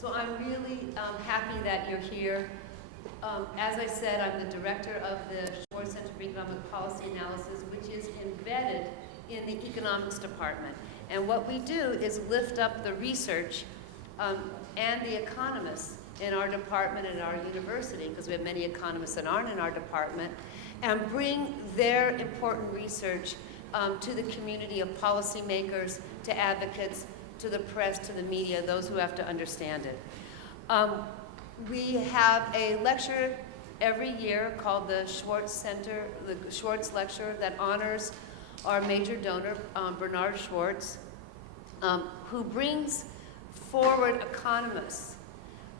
So I'm really happy that you're here. As I said, I'm the director of the Schwartz Center for Economic Policy Analysis, which is embedded in the economics department. And what we do is lift up the research and the economists in our department and our university, because we have many economists that aren't in our department, and bring their important research to the community of policymakers, to advocates, to the press, to the media, those who have to understand it. We have a lecture every year called the Schwartz Center, the Schwartz Lecture, that honors our major donor, Bernard Schwartz, who brings forward economists,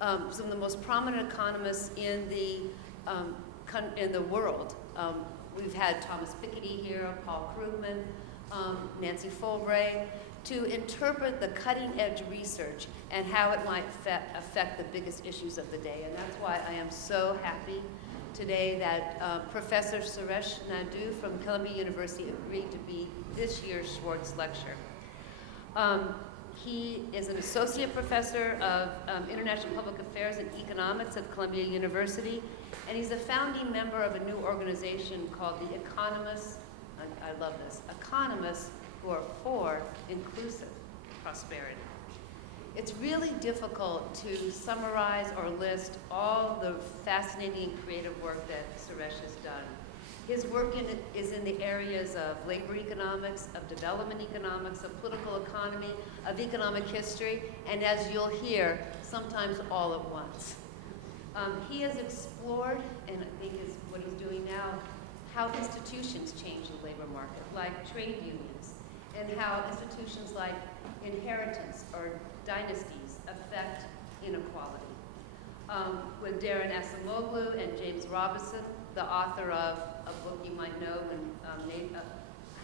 some of the most prominent economists in the world. We've had Thomas Piketty here, Paul Krugman, Nancy Fulbray, to interpret the cutting-edge research and how it might affect the biggest issues of the day. And that's why I am so happy today that Professor Suresh Naidu from Columbia University agreed to be this year's Schwartz Lecture. He is an associate professor of international public affairs and economics at Columbia University, and he's a founding member of a new organization called the Economists, I love this, Economists who are for inclusive prosperity. It's really difficult to summarize or list all the fascinating and creative work that Suresh has done. His work is in the areas of labor economics, of development economics, of political economy, of economic history, and as you'll hear, sometimes all at once. He has explored, and I think is what he's doing now, how institutions change the labor market, like trade unions, and how institutions like inheritance or dynasties affect inequality. With Darren Acemoglu and James Robinson, the author of a book you might know,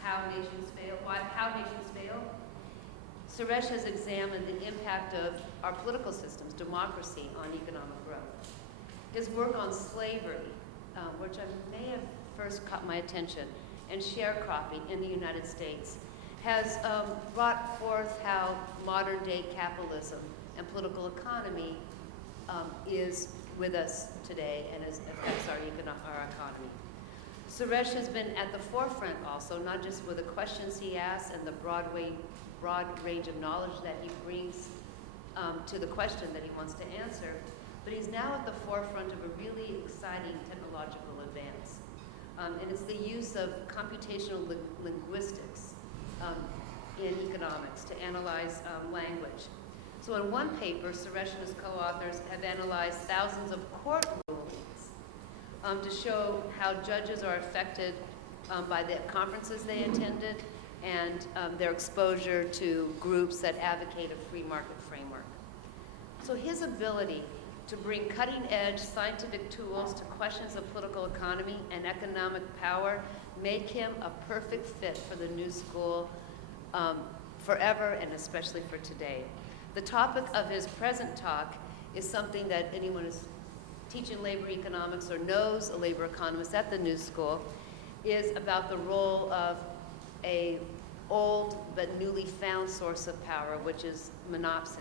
How Nations Fail, Suresh has examined the impact of our political systems, democracy, on economic growth. His work on slavery, which may have first caught my attention, and sharecropping in the United States, has brought forth how modern-day capitalism and political economy is with us today and affects our economy. Suresh has been at the forefront also, not just with the questions he asks and the broad range of knowledge that he brings to the question that he wants to answer, but he's now at the forefront of a really exciting technological advance. And it's the use of computational linguistics in economics to analyze language. So in one paper, Suresh and his co-authors have analyzed thousands of court rulings to show how judges are affected by the conferences they attended and their exposure to groups that advocate a free market framework. So his ability to bring cutting-edge scientific tools to questions of political economy and economic power make him a perfect fit for the new school forever and especially for today. The topic of his present talk is something that anyone who's teaching labor economics or knows a labor economist at the New School is about the role of a old but newly found source of power, which is monopsony.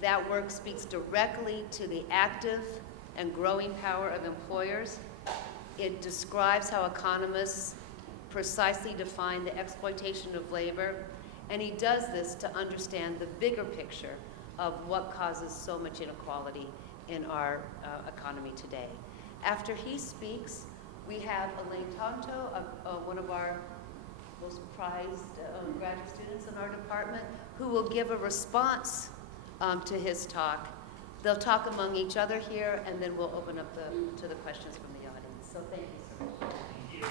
That work speaks directly to the active and growing power of employers. It describes how economists precisely define the exploitation of labor, and he does this to understand the bigger picture of what causes so much inequality in our economy today. After he speaks, we have Elaine Tonto, one of our most prized graduate students in our department, who will give a response to his talk. They'll talk among each other here, and then we'll open up to the questions from the audience. So thank you so much. Thank you.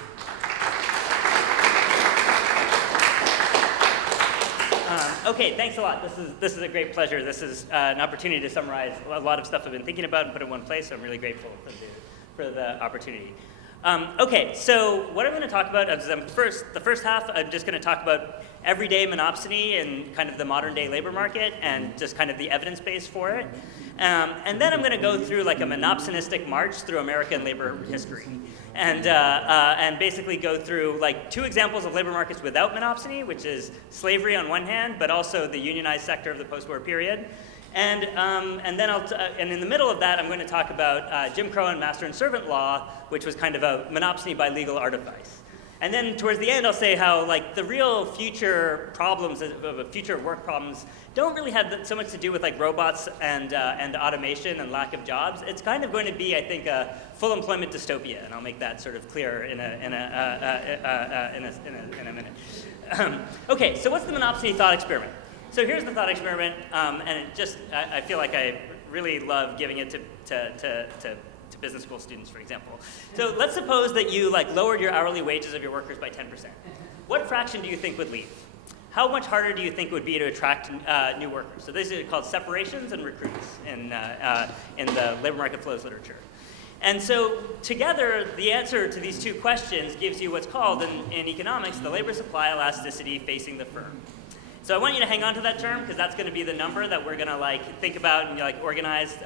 Okay, thanks a lot. This is a great pleasure. This is an opportunity to summarize a lot of stuff I've been thinking about and put in one place, so I'm really grateful for the opportunity. Okay, so what I'm going to talk about is the first half, I'm just going to talk about everyday monopsony and kind of the modern day labor market and just kind of the evidence base for it. And then I'm going to go through like a monopsonistic march through American labor history. And basically go through like 2 examples of labor markets without monopsony, which is slavery on one hand, but also the unionized sector of the post-war period. And then and in the middle of that, I'm going to talk about Jim Crow and master and servant law, which was kind of a monopsony by legal artifice. And then towards the end, I'll say how like the real future problems, future work problems, don't really have so much to do with like robots and automation and lack of jobs. It's kind of going to be, I think, a full employment dystopia, and I'll make that sort of clear in a minute. Okay, so what's the monopsony thought experiment? So here's the thought experiment, and it just I feel like I really love giving it to business school students, for example. So let's suppose that you like lowered your hourly wages of your workers by 10%. What fraction do you think would leave? How much harder do you think it would be to attract new workers? So these are called separations and recruits in the labor market flows literature. And so together, the answer to these two questions gives you what's called in economics the labor supply elasticity facing the firm. So I want you to hang on to that term because that's going to be the number that we're going to like think about and like organize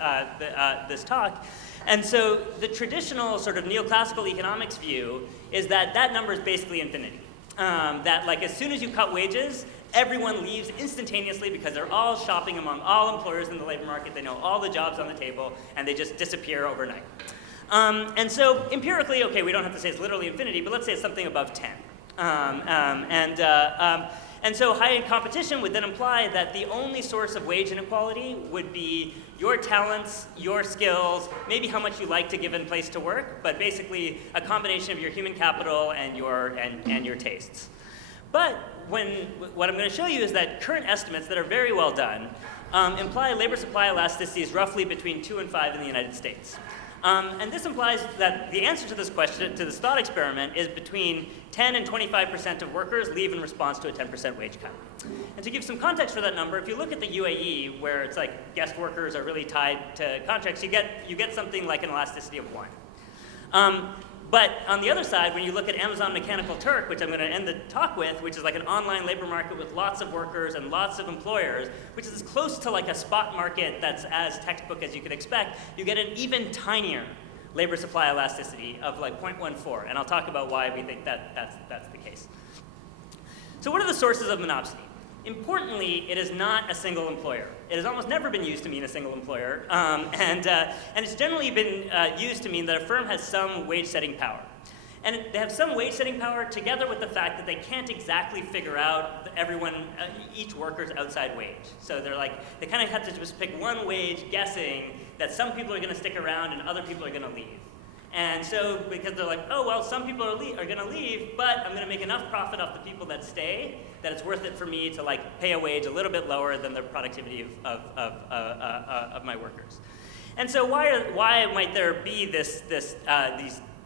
this talk. And so the traditional sort of neoclassical economics view is that that number is basically infinity. That like as soon as you cut wages, everyone leaves instantaneously because they're all shopping among all employers in the labor market. They know all the jobs on the table, and they just disappear overnight. And so empirically, okay, we don't have to say it's literally infinity, but let's say it's something above 10. And so high competition would then imply that the only source of wage inequality would be your talents, your skills, maybe how much you like to give in place to work, but basically a combination of your human capital and your tastes. But what I'm going to show you is that current estimates that are very well done imply labor supply elasticity is roughly between 2 and 5 in the United States. And this implies that the answer to this question, to this thought experiment, is between 10 and 25% of workers leave in response to a 10% wage cut. And to give some context for that number, if you look at the UAE, where it's like guest workers are really tied to contracts, you get something like an elasticity of 1. But on the other side, when you look at Amazon Mechanical Turk, which I'm going to end the talk with, which is like an online labor market with lots of workers and lots of employers, which is as close to like a spot market that's as textbook as you could expect, you get an even tinier labor supply elasticity of like 0.14. And I'll talk about why we think that's the case. So what are the sources of monopsony? Importantly, it is not a single employer. It has almost never been used to mean a single employer, and it's generally been used to mean that a firm has some wage-setting power. And they have some wage-setting power together with the fact that they can't exactly figure out each worker's outside wage. So they kind of have to just pick one wage, guessing that some people are going to stick around and other people are going to leave. And so, because they're like, oh, well, some people are going to leave, but I'm going to make enough profit off the people that stay that it's worth it for me to like pay a wage a little bit lower than the productivity of my workers. And so why might there be these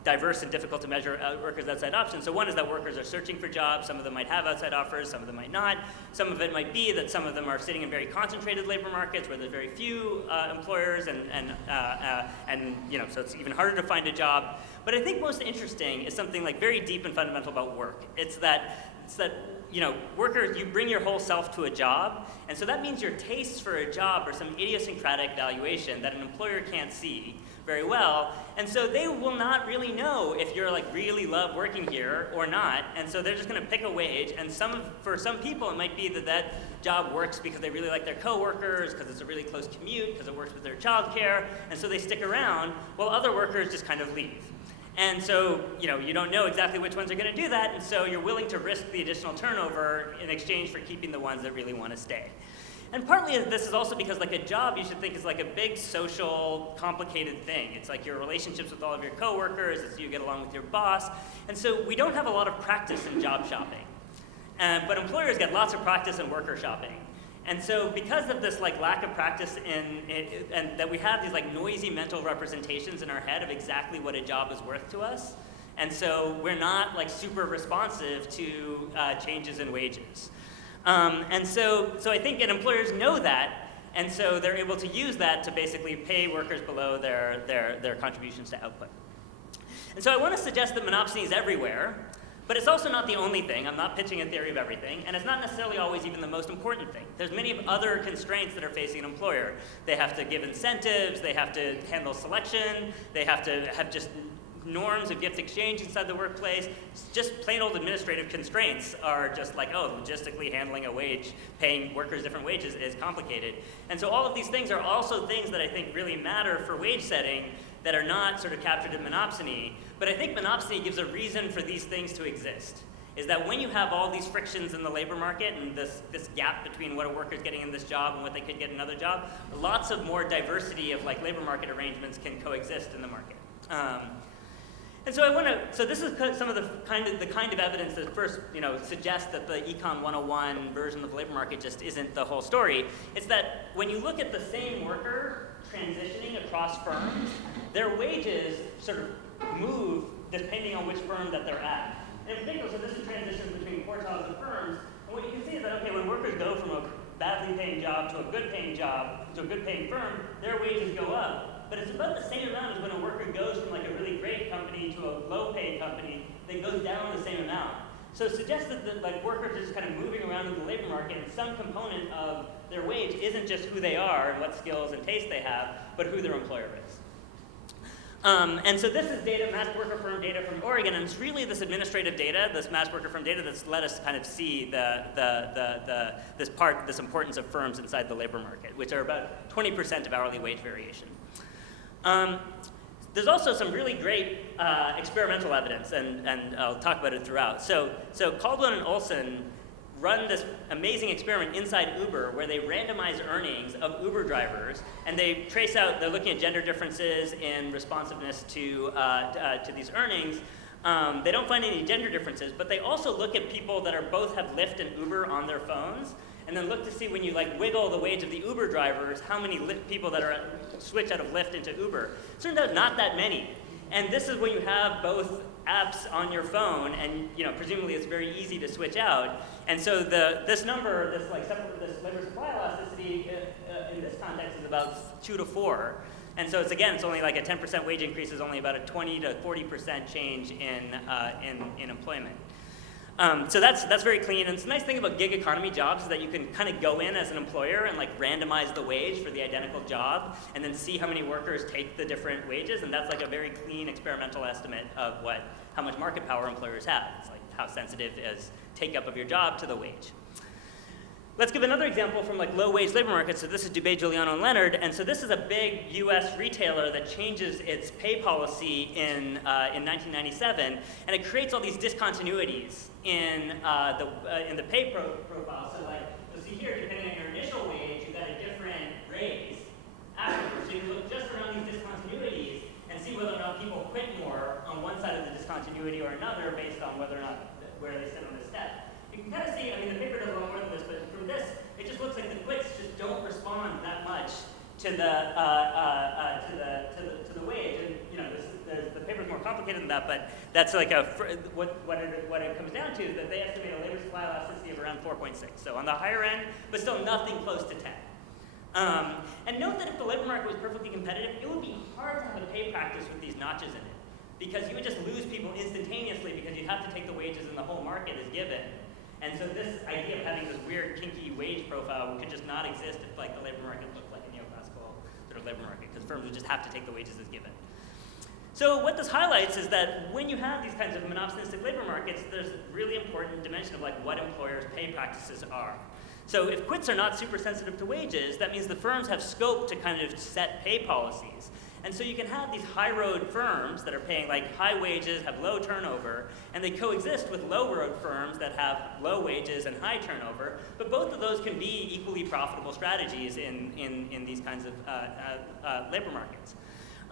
diverse and difficult to measure workers outside options? So one is that workers are searching for jobs. Some of them might have outside offers, some of them might not. Some of it might be that some of them are sitting in very concentrated labor markets where there's very few employers and so it's even harder to find a job. But I think most interesting is something like very deep and fundamental about work. It's that workers, you bring your whole self to a job, and so that means your tastes for a job are some idiosyncratic valuation that an employer can't see very well, and so they will not really know if you're like really love working here or not, and so they're just going to pick a wage, and for some people it might be that job works because they really like their coworkers, because it's a really close commute, because it works with their childcare, and so they stick around, while other workers just kind of leave. And so, you don't know exactly which ones are going to do that, and so you're willing to risk the additional turnover in exchange for keeping the ones that really want to stay. And partly this is also because like a job you should think is like a big social, complicated thing. It's like your relationships with all of your coworkers, it's you get along with your boss, and so we don't have a lot of practice in job shopping. But employers get lots of practice in worker shopping. And so because of this like lack of practice and that we have these like noisy mental representations in our head of exactly what a job is worth to us, and so we're not like super responsive to changes in wages. And so I think employers know that, and so they're able to use that to basically pay workers below their contributions to output. And so I want to suggest that monopsony is everywhere, but it's also not the only thing. I'm not pitching a theory of everything, and it's not necessarily always even the most important thing. There's many other constraints that are facing an employer. They have to give incentives, they have to handle selection, they have to have just norms of gift exchange inside the workplace. Just plain old administrative constraints are just like, oh, logistically handling a wage, paying workers different wages is complicated. And so all of these things are also things that I think really matter for wage setting that are not sort of captured in Monopsony. But I think Monopsony gives a reason for these things to exist. Is that when you have all these frictions in the labor market and this gap between what a worker's getting in this job and what they could get in another job, lots of more diversity of like labor market arrangements can coexist in the market. And so so this is some of the kind of evidence that first, suggests that the Econ 101 version of the labor market just isn't the whole story. It's that when you look at the same worker transitioning across firms, their wages sort of move depending on which firm that they're at. And in particular, so this is transitions between quartiles of firms. And what you can see is that, okay, when workers go from a badly paying job to a good paying job, to a good paying firm, their wages go up. But it's about the same amount as when a worker goes from like a really great company to a low paid company, that goes down the same amount. So it suggests that like workers are just kind of moving around in the labor market, and some component of their wage isn't just who they are and what skills and tastes they have, but who their employer is. And so this is data, mass worker firm data from Oregon, and it's really this administrative data, this mass worker firm data, that's let us kind of see this importance of firms inside the labor market, which are about 20% of hourly wage variation. There's also some really great experimental evidence, and I'll talk about it throughout. So Caldwell and Olsen run this amazing experiment inside Uber where they randomize earnings of Uber drivers, and they trace out, they're looking at gender differences in responsiveness to these earnings. They don't find any gender differences, but they also look at people that are both have Lyft and Uber on their phones, and then look to see when you like wiggle the wage of the Uber drivers, how many people that are switch out of Lyft into Uber. It turns out not that many. And this is when you have both apps on your phone, and presumably it's very easy to switch out. And so this number, this labor supply elasticity in this context is about 2 to 4. And so it's only like a 10% wage increase is only about a 20 to 40% change in employment. So that's very clean. And it's a nice thing about gig economy jobs is that you can kind of go in as an employer and like randomize the wage for the identical job and then see how many workers take the different wages. And that's like a very clean experimental estimate of how much market power employers have. It's like how sensitive is take up of your job to the wage. Let's give another example from like low-wage labor markets. So this is Dube, Giuliano, and Leonard, and so this is a big U.S. retailer that changes its pay policy in 1997, and it creates all these discontinuities in the pay profile. So like you'll see here, depending on your initial wage, you got a different raise afterwards. So you can look just around these discontinuities and see whether or not people quit more on one side of the discontinuity or another based on whether or not where they sit on the step. You can kind of see, the paper does a lot more than this, but from this, it just looks like the quits just don't respond that much to the wage. And the paper's more complicated than that, but that's like what it comes down to is that they estimate a labor supply elasticity of around 4.6. So on the higher end, but still nothing close to 10. And note that if the labor market was perfectly competitive, it would be hard to have a pay practice with these notches in it, because you would just lose people instantaneously because you'd have to take the wages and the whole market is given. And so this idea of having this weird, kinky wage profile could just not exist if like the labor market looked like a neoclassical sort of labor market, because firms would just have to take the wages as given. So what this highlights is that when you have these kinds of monopsonistic labor markets, there's a really important dimension of like what employers' pay practices are. So if quits are not super sensitive to wages, that means the firms have scope to kind of set pay policies. And so you can have these high-road firms that are paying like high wages, have low turnover, and they coexist with low-road firms that have low wages and high turnover, but both of those can be equally profitable strategies in these kinds of labor markets.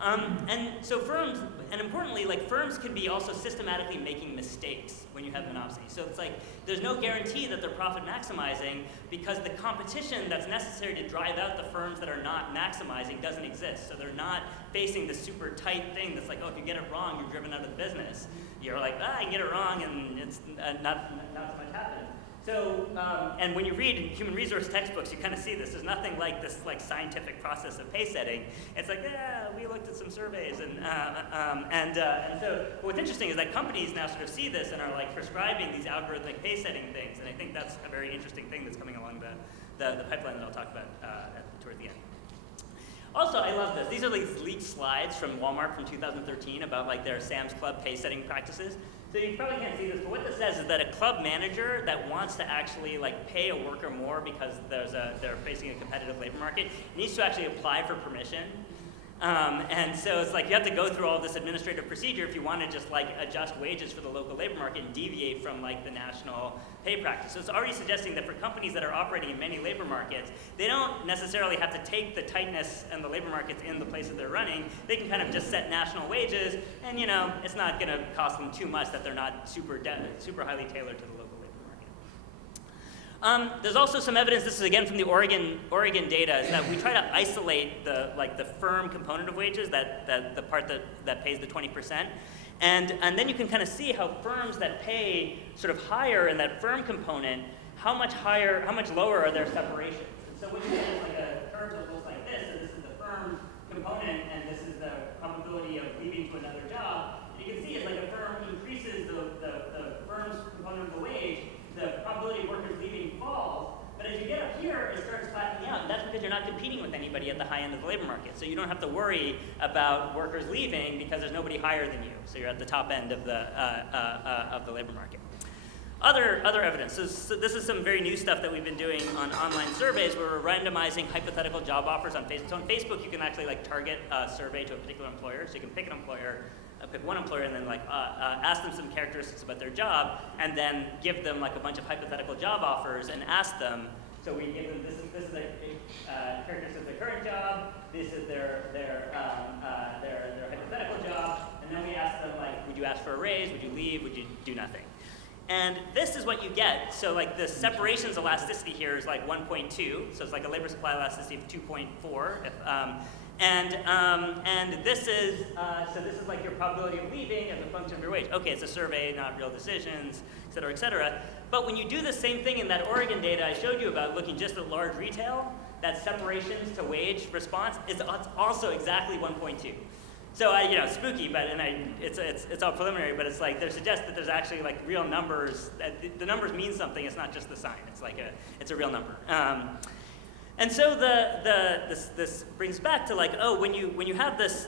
And so firms, and importantly, like firms can be also systematically making mistakes when you have monopsony. So it's like there's no guarantee that they're profit maximizing because the competition that's necessary to drive out the firms that are not maximizing doesn't exist. So they're not facing the super tight thing that's like, oh, if you get it wrong, you're driven out of the business. You're like, I get it wrong, and it's not so much happening. So, and when you read human resource textbooks, you kind of see this. There's nothing like this like scientific process of pay setting. It's like, yeah, we looked at some surveys, and so what's interesting is that companies now sort of see this and are like prescribing these algorithmic pay setting things, and I think that's a very interesting thing that's coming along the pipeline that I'll talk about toward the end. Also, I love this. These are these leaked slides from Walmart from 2013 about like their Sam's Club pay setting practices. So you probably can't see this, but what this says is that a club manager that wants to actually like pay a worker more because they're facing a competitive labor market needs to actually apply for permission. And so it's like you have to go through all this administrative procedure if you want to just like adjust wages for the local labor market and deviate from like the national pay practice. So it's already suggesting that for companies that are operating in many labor markets, they don't necessarily have to take the tightness and the labor markets in the place that they're running. They can kind of just set national wages, and you know, it's not going to cost them too much that they're not super highly tailored to the local labor market. There's also some evidence, this is again from the Oregon data, is that we try to isolate the firm component of wages, the part that pays the 20%. And then you can kind of see how firms that pay sort of higher in that firm component, how much lower are their separations. And so what you get is like a curve that looks like this, so this is the firm component, and this is the probability of leaving to another job. And you can see it's like a firm increases the firm's component of the wage, the probability of workers leaving falls. But as you get up here, it starts flattening out. And that's because you're not competing with anybody at the high end of the labor market. So you don't have to worry about workers leaving because there's nobody higher than you. So you're at the top end of the labor market. Other evidence. So this is some very new stuff that we've been doing on online surveys where we're randomizing hypothetical job offers on Facebook. So on Facebook, you can actually like target a survey to a particular employer. So you can pick an employer, pick one employer, and then like ask them some characteristics about their job, and then give them like a bunch of hypothetical job offers and ask them. So we give them this is their characteristics of their current job. This is their hypothetical job, and then we ask them like, would you ask for a raise? Would you leave? Would you do nothing? And this is what you get. So like the separations elasticity here is like 1.2. So it's like a labor supply elasticity of 2.4. And this is like your probability of leaving as a function of your wage. Okay, it's a survey, not real decisions, et cetera, et cetera. But when you do the same thing in that Oregon data I showed you about looking just at large retail, that separations to wage response is also exactly 1.2. So spooky, but it's all preliminary. But it's like they suggest that there's actually like real numbers. That the numbers mean something. It's not just the sign. It's like it's a real number. And so this brings back to like, oh, when you have this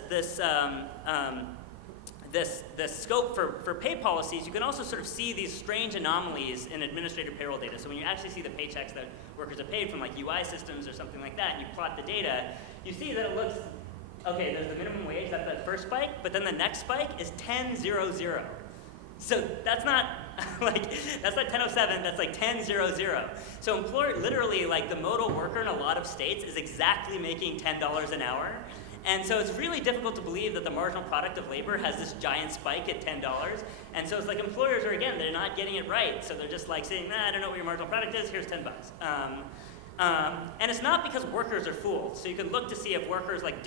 scope for pay policies, you can also sort of see these strange anomalies in administrative payroll data. So when you actually see the paychecks that workers are paid from like UI systems or something like that, and you plot the data, you see that it looks, okay, there's the minimum wage, that's that first spike, but then the next spike is 10.00. So that's not that's not 10.07, that's like 10.00. So employer, literally like the modal worker in a lot of states is exactly making $10 an hour. And so it's really difficult to believe that the marginal product of labor has this giant spike at $10. And so it's like employers are, again, they're not getting it right. So they're just like saying, I don't know what your marginal product is, here's $10. And it's not because workers are fooled. So you can look to see if workers like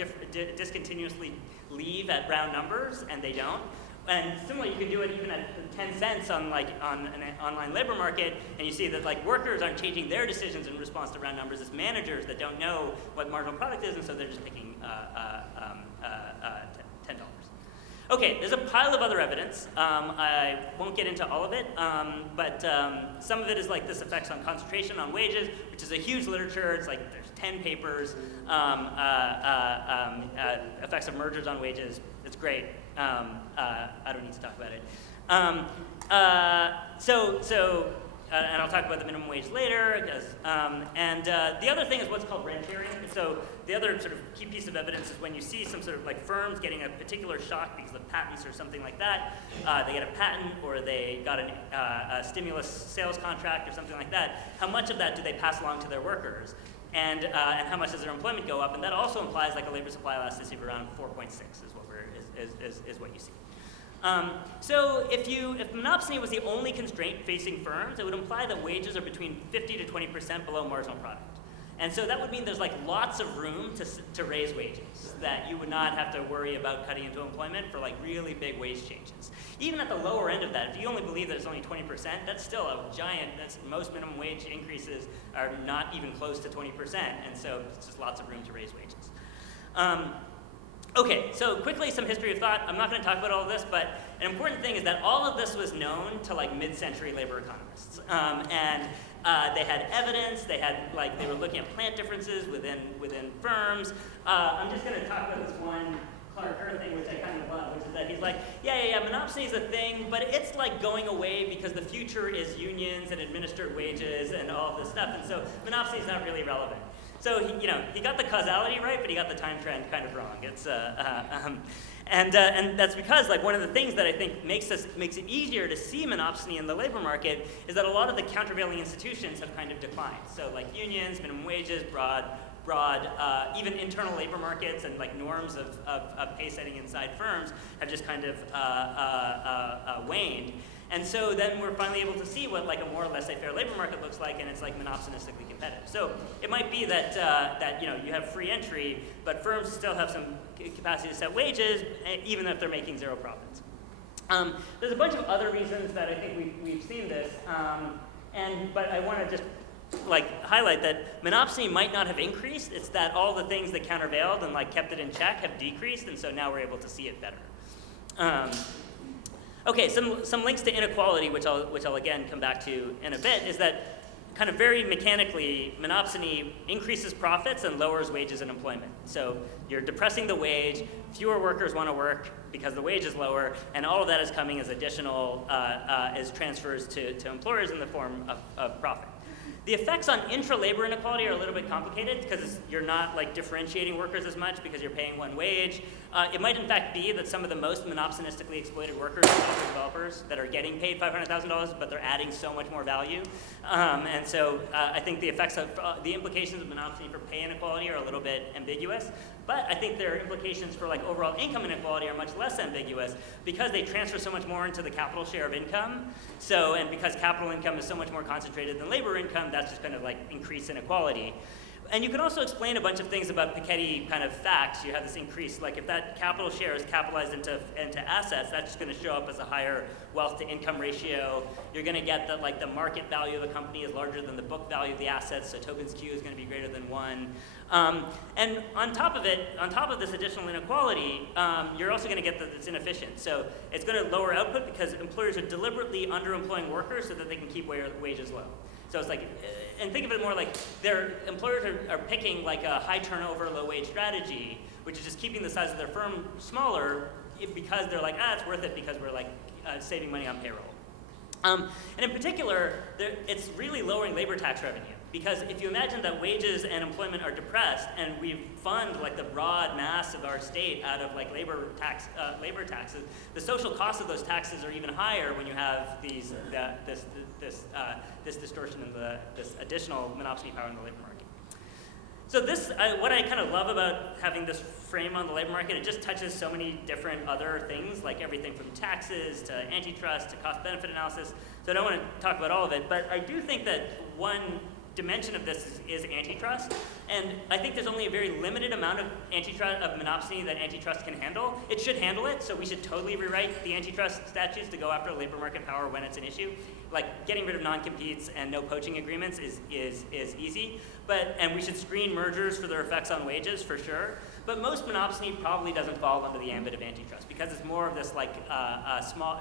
discontinuously leave at round numbers, and they don't. And similarly, you can do it even at 10 cents on an online labor market, and you see that like workers aren't changing their decisions in response to round numbers. It's managers that don't know what marginal product is, and so they're just picking $10. Okay, there's a pile of other evidence. I won't get into all of it, but some of it is like this effects on concentration on wages, which is a huge literature. It's like there's 10 papers. Effects of mergers on wages. It's great. I don't need to talk about it. And I'll talk about the minimum wage later. The other thing is what's called rent tiering. So the other sort of key piece of evidence is when you see some sort of like firms getting a particular shock because of patents or something like that. They get a patent or they got a stimulus sales contract or something like that. How much of that do they pass along to their workers? And how much does their employment go up? And that also implies like a labor supply elasticity of around 4.6 is what you see. So if monopsony was the only constraint facing firms, it would imply that wages are between 50 to 20% below marginal product. And so that would mean there's like lots of room to raise wages, that you would not have to worry about cutting into employment for like really big wage changes. Even at the lower end of that, if you only believe that it's only 20%, that's still a giant, most minimum wage increases are not even close to 20%, and so it's just lots of room to raise wages. Okay, so quickly some history of thought. I'm not going to talk about all of this, but an important thing is that all of this was known to like mid-century labor economists, and they had evidence. They were looking at plant differences within firms. I'm just going to talk about this one Clark thing, which I kind of love, which is that he's like, yeah, monopsony is a thing, but it's like going away because the future is unions and administered wages and all of this stuff, and so monopsony is not really relevant. So he got the causality right, but he got the time trend kind of wrong. It's and that's because like one of the things that I think makes it easier to see monopsony in the labor market is that a lot of the countervailing institutions have kind of declined. So like unions, minimum wages, broad, even internal labor markets and like norms of pay setting inside firms have just kind of waned. And so then we're finally able to see what like a more laissez-faire labor market looks like, and it's like monopsonistically competitive. So it might be that you have free entry, but firms still have some capacity to set wages, even if they're making zero profits. There's a bunch of other reasons that I think we've seen this, but I want to just like highlight that monopsony might not have increased. It's that all the things that countervailed and like kept it in check have decreased, and so now we're able to see it better. Okay, some links to inequality, which I'll again come back to in a bit, is that kind of very mechanically, monopsony increases profits and lowers wages and employment. So you're depressing the wage, fewer workers want to work because the wage is lower, and all of that is coming as additional, as transfers to employers in the form of profit. The effects on intra-labor inequality are a little bit complicated because you're not like differentiating workers as much because you're paying one wage. It might in fact be that some of the most monopsonistically exploited workers are software developers that are getting paid $500,000, but they're adding so much more value. And so I think the effects of the implications of monopsony for pay inequality are a little bit ambiguous. But I think their implications for like overall income inequality are much less ambiguous because they transfer so much more into the capital share of income. So, and because capital income is so much more concentrated than labor income, that's just going to like increase inequality. And you can also explain a bunch of things about Piketty kind of facts. You have this increase, like if that capital share is capitalized into assets, that's just going to show up as a higher wealth to income ratio. You're going to get that like the market value of the company is larger than the book value of the assets, so tokens Q is going to be greater than 1. And on top of this additional inequality, you're also going to get that it's inefficient. So it's going to lower output because employers are deliberately underemploying workers so that they can keep wages low. So it's like, and think of it more like their employers are picking like a high turnover, low wage strategy, which is just keeping the size of their firm smaller because they're like, it's worth it because we're like saving money on payroll. And in particular, it's really lowering labor tax revenue. Because if you imagine that wages and employment are depressed, and we fund like the broad mass of our state out of like labor taxes, the social costs of those taxes are even higher when you have this distortion in this additional monopsony power in the labor market. So what I kind of love about having this frame on the labor market, it just touches so many different other things, like everything from taxes to antitrust to cost-benefit analysis. So I don't want to talk about all of it, but I do think that one dimension of this is antitrust, and I think there's only a very limited amount of monopsony that antitrust can handle. It should handle it, so we should totally rewrite the antitrust statutes to go after labor market power when it's an issue. Like getting rid of non-competes and no poaching agreements is easy, and we should screen mergers for their effects on wages for sure. But most monopsony probably doesn't fall under the ambit of antitrust because it's more of this like small.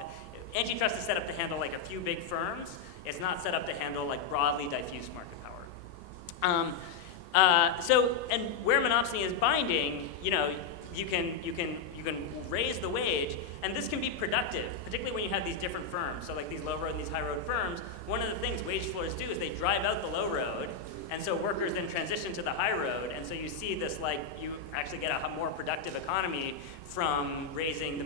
Antitrust is set up to handle like a few big firms. It's not set up to handle like broadly diffuse market power. And where monopsony is binding, you can raise the wage, and this can be productive, particularly when you have these different firms. So like these low road and these high road firms, one of the things wage floors do is they drive out the low road, and so workers then transition to the high road, and so you see this like, you actually get a more productive economy from raising the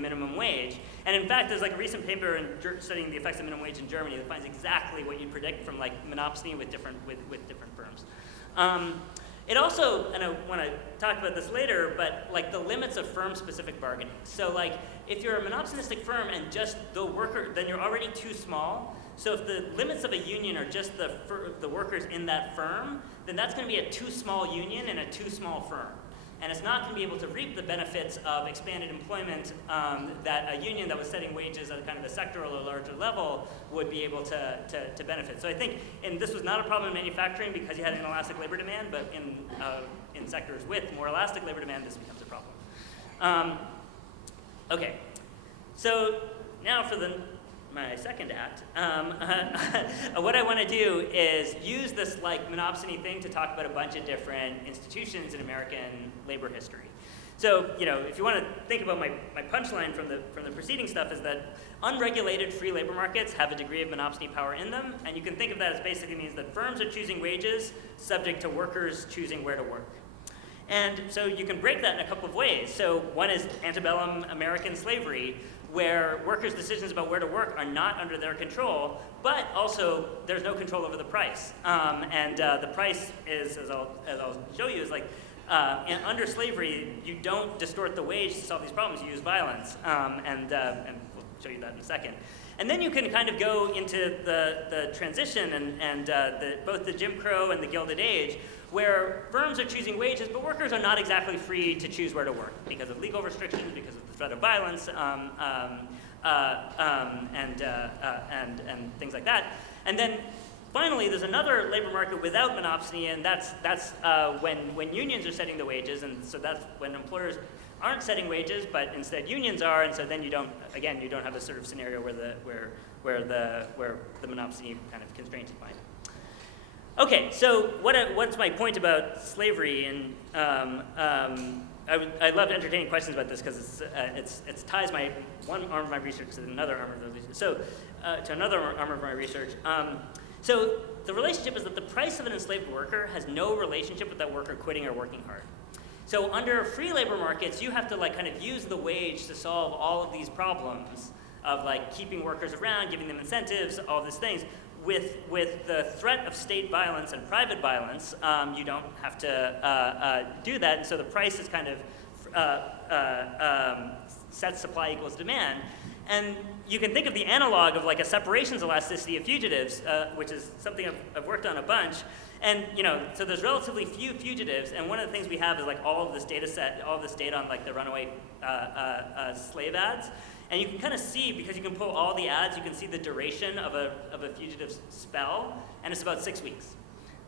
minimum wage. And in fact, there's like a recent paper studying the effects of minimum wage in Germany that finds exactly what you'd predict from like monopsony with different firms. It also, and I want to talk about this later, but like the limits of firm-specific bargaining. So like if you're a monopsonistic firm and just the worker, then you're already too small. So if the limits of a union are just the workers in that firm, then that's going to be a too small union and a too small firm. and it's not going to be able to reap the benefits of expanded employment that a union that was setting wages at kind of a sectoral or larger level would be able to benefit. So I think, and this was not a problem in manufacturing because you had an inelastic labor demand, but in sectors with more elastic labor demand, this becomes a problem. Okay, so now for my second act. What I want to do is use this like monopsony thing to talk about a bunch of different institutions in American labor history. So, if you want to think about my punchline from the preceding stuff is that unregulated free labor markets have a degree of monopsony power in them, and you can think of that as basically means that firms are choosing wages subject to workers choosing where to work. And so you can break that in a couple of ways. So one is antebellum American slavery, where workers' decisions about where to work are not under their control, but also there's no control over the price. The price is, as I'll show you, is like under slavery, you don't distort the wage to solve these problems. You use violence, and we'll show you that in a second. And then you can kind of go into the transition and both the Jim Crow and the Gilded Age, where firms are choosing wages, but workers are not exactly free to choose where to work because of legal restrictions, because of the threat of violence, and things like that. And then finally, there's another labor market without monopsony, and that's when unions are setting the wages, and so that's when employers aren't setting wages, but instead unions are, and so then you don't have a sort of scenario where the monopsony kind of constraints apply. Okay, so what's my point about slavery? And I love entertaining questions about this because it ties one arm of my research to another arm of the research. So to another arm of my research. So the relationship is that the price of an enslaved worker has no relationship with that worker quitting or working hard. So under free labor markets, you have to kind of use the wage to solve all of these problems of keeping workers around, giving them incentives, all these things. With the threat of state violence and private violence, you don't have to do that, and so the price is kind of sets supply equals demand. And you can think of the analog of a separations elasticity of fugitives, which is something I've worked on a bunch. And so there's relatively few fugitives, and one of the things we have is all of this data set, all of this data on the runaway slave ads. And you can kind of see, because you can pull all the ads, you can see the duration of a fugitive's spell, and it's about 6 weeks.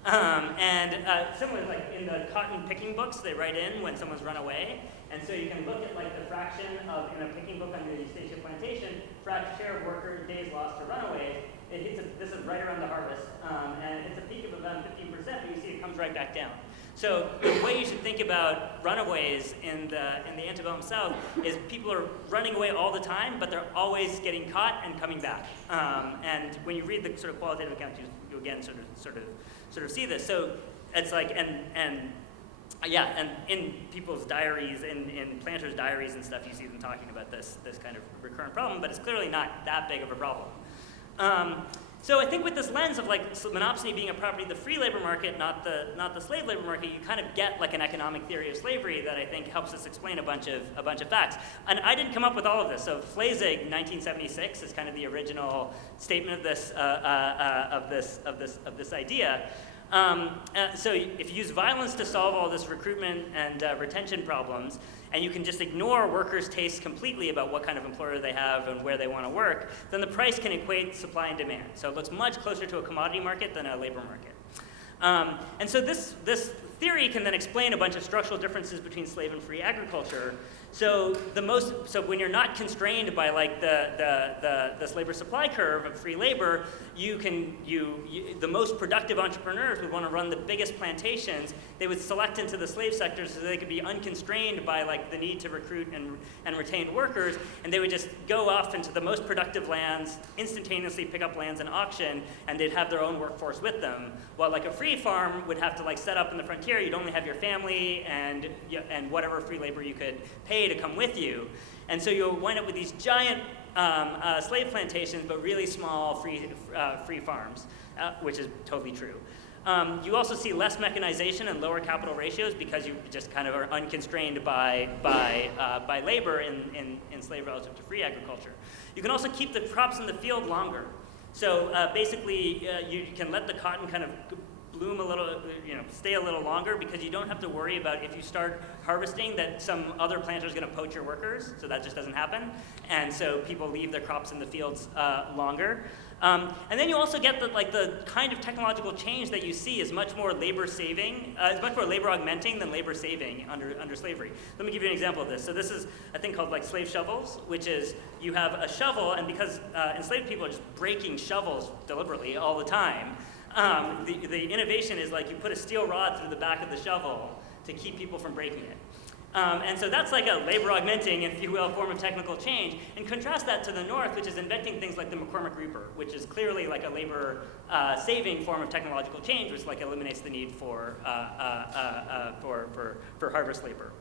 Similarly, in the cotton picking books, they write in when someone's run away, and so you can look at the fraction of, in a picking book on the Eustacia plantation, share of worker days lost to runaways. It hits this is right around the harvest, and it's a peak of about 15%, but you see it comes right back down. So the way you should think about runaways in the antebellum South is people are running away all the time, but they're always getting caught and coming back. And when you read the sort of qualitative accounts, you again sort of see this. So it's and in people's diaries, in planters' diaries and stuff, you see them talking about this kind of recurrent problem, but it's clearly not that big of a problem. So I think with this lens of monopsony being a property of the free labor market, not the slave labor market, you kind of get an economic theory of slavery that I think helps us explain a bunch of facts. And I didn't come up with all of this. So Flazig, 1976, is kind of the original statement of this idea. So if you use violence to solve all this recruitment and retention problems, and you can just ignore workers' tastes completely about what kind of employer they have and where they want to work, then the price can equate supply and demand. So it looks much closer to a commodity market than a labor market. And so this theory can then explain a bunch of structural differences between slave and free agriculture. So when you're not constrained by this labor supply curve of free labor, the most productive entrepreneurs would want to run the biggest plantations. They would select into the slave sector so they could be unconstrained by the need to recruit and retain workers, and they would just go off into the most productive lands, instantaneously pick up lands in auction, and they'd have their own workforce with them. While a free farm would have to set up in the frontier, you'd only have your family and whatever free labor you could pay to come with you. And so you'll wind up with these giant slave plantations, but really small free farms, which is totally true. You also see less mechanization and lower capital ratios because you just kind of are unconstrained by labor in slave relative to free agriculture. You can also keep the crops in the field longer. So basically, you can let the cotton kind of bloom a little, stay a little longer, because you don't have to worry about if you start harvesting that some other planter is going to poach your workers, so that just doesn't happen. And so people leave their crops in the fields longer. And then you also get the kind of technological change that you see is much more labor saving, is much more labor augmenting than labor saving under slavery. Let me give you an example of this. So this is a thing called like slave shovels, which is you have a shovel, and because enslaved people are just breaking shovels deliberately all the time, the innovation is like you put a steel rod through the back of the shovel to keep people from breaking it. And so that's like a labor augmenting, if you will, form of technical change. And contrast that to the North, which is inventing things like the McCormick Reaper, which is clearly like a labor saving form of technological change, which like eliminates the need for harvest labor.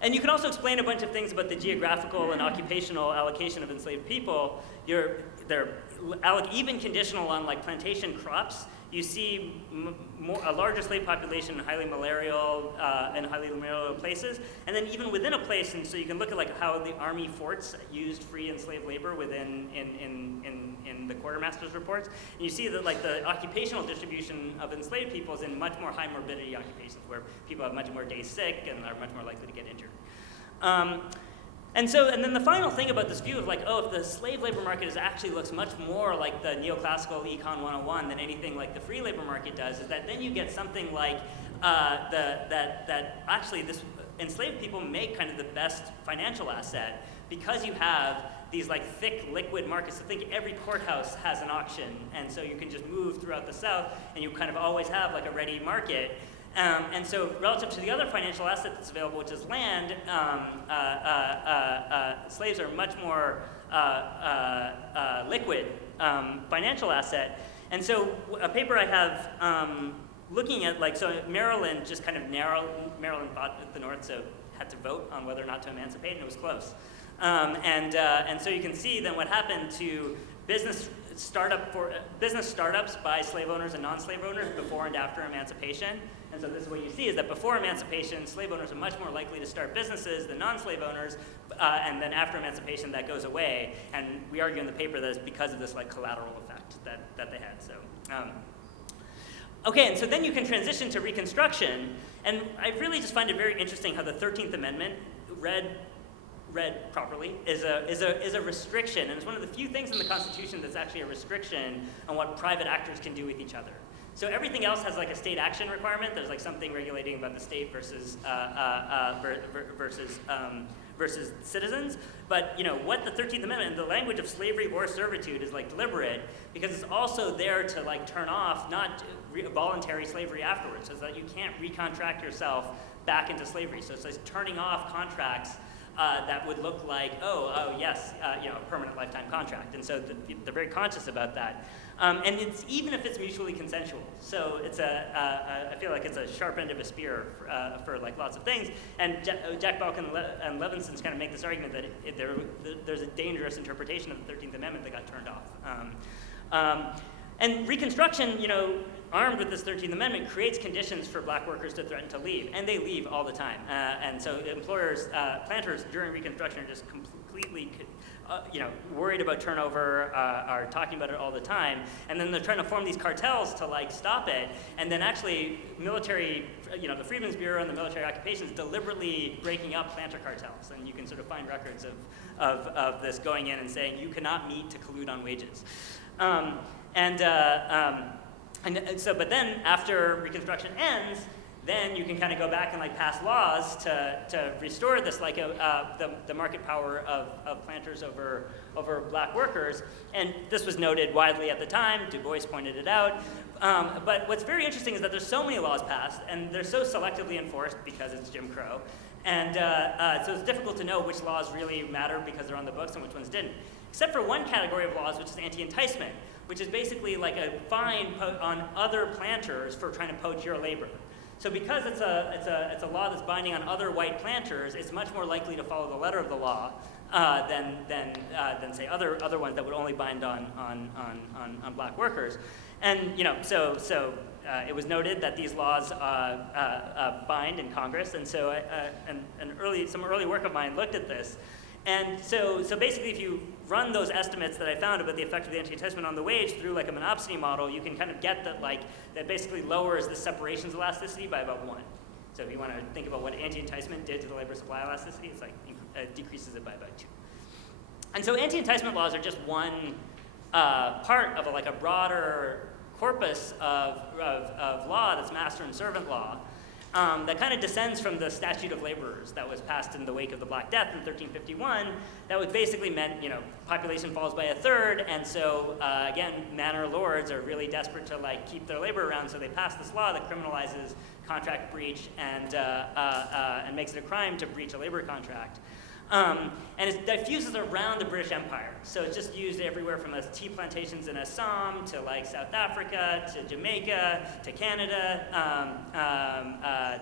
And you can also explain a bunch of things about the geographical and occupational allocation of enslaved people. They're even conditional on like plantation crops. You see a larger slave population in highly malarial places, and then even within a place, and so you can look at like how the army forts used free and slave labor within in the quartermaster's reports, and you see that like the occupational distribution of enslaved people is in much more high morbidity occupations, where people have much more days sick and are much more likely to get injured. And then the final thing about this view of like, oh, if the slave labor market actually looks much more like the neoclassical Econ 101 than anything like the free labor market does, is that then you get something like that actually this enslaved people make kind of the best financial asset, because you have these like thick liquid markets. So think every courthouse has an auction, and so you can just move throughout the South, and you kind of always have like a ready market. And so relative to the other financial asset that's available, which is land, slaves are much more liquid financial asset. And so a paper I have looking at, like, so Maryland just kind of Maryland fought at the North, so had to vote on whether or not to emancipate, and it was close. And so you can see then what happened to business startups by slave owners and non-slave owners before and after emancipation. And so this is what you see, is that before emancipation, slave owners are much more likely to start businesses than non-slave owners, and then after emancipation, that goes away. And we argue in the paper that it's because of this like collateral effect that they had. So, okay, and so then you can transition to Reconstruction, and I really just find it very interesting how the 13th Amendment, read properly, is a restriction, and it's one of the few things in the Constitution that's actually a restriction on what private actors can do with each other. So everything else has like a state action requirement. There's like something regulating about the state versus citizens. But what the 13th Amendment and the language of slavery or servitude is like deliberate, because it's also there to like turn off not voluntary slavery afterwards, so that you can't recontract yourself back into slavery. So it's like turning off contracts that would look like, yes, a permanent lifetime contract. And so they're very conscious about that. And it's even if it's mutually consensual. So it's I feel like it's a sharp end of a spear for like lots of things. And Jack Balkin and Levinson's kind of make this argument that there's a dangerous interpretation of the 13th Amendment that got turned off. And Reconstruction, armed with this 13th Amendment, creates conditions for black workers to threaten to leave, and they leave all the time. And so employers, planters during Reconstruction are just completely, worried about turnover, are talking about it all the time, and then they're trying to form these cartels to like stop it, and then actually military, the Freedmen's Bureau and the military occupations deliberately breaking up planter cartels, and you can sort of find records of this going in and saying you cannot meet to collude on wages. But then after Reconstruction ends, then you can kind of go back and like pass laws to restore this like the market power of planters over black workers. And this was noted widely at the time. Du Bois pointed it out. But what's very interesting is that there's so many laws passed, and they're so selectively enforced because it's Jim Crow. And so it's difficult to know which laws really matter because they're on the books and which ones didn't. Except for one category of laws, which is anti-enticement, which is basically like a fine on other planters for trying to poach your labor. So because it's a law that's binding on other white planters, it's much more likely to follow the letter of the law than say other ones that would only bind on black workers. And so it was noted that these laws bind in Congress, and so some early work of mine looked at this. And so basically, if you run those estimates that I found about the effect of the anti-enticement on the wage through like a monopsony model, you can kind of get that that basically lowers the separations elasticity by about 1. So if you want to think about what anti-enticement did to the labor supply elasticity, it's like decreases it by about 2. And so anti-enticement laws are just one part of a broader corpus of law that's master and servant law that kind of descends from the Statute of Laborers that was passed in the wake of the Black Death in 1351. That was basically meant, population falls by a third, and so again, manor lords are really desperate to keep their labor around, so they pass this law that criminalizes contract breach and makes it a crime to breach a labor contract. And it diffuses around the British Empire. So it's just used everywhere from tea plantations in Assam to South Africa to Jamaica to Canada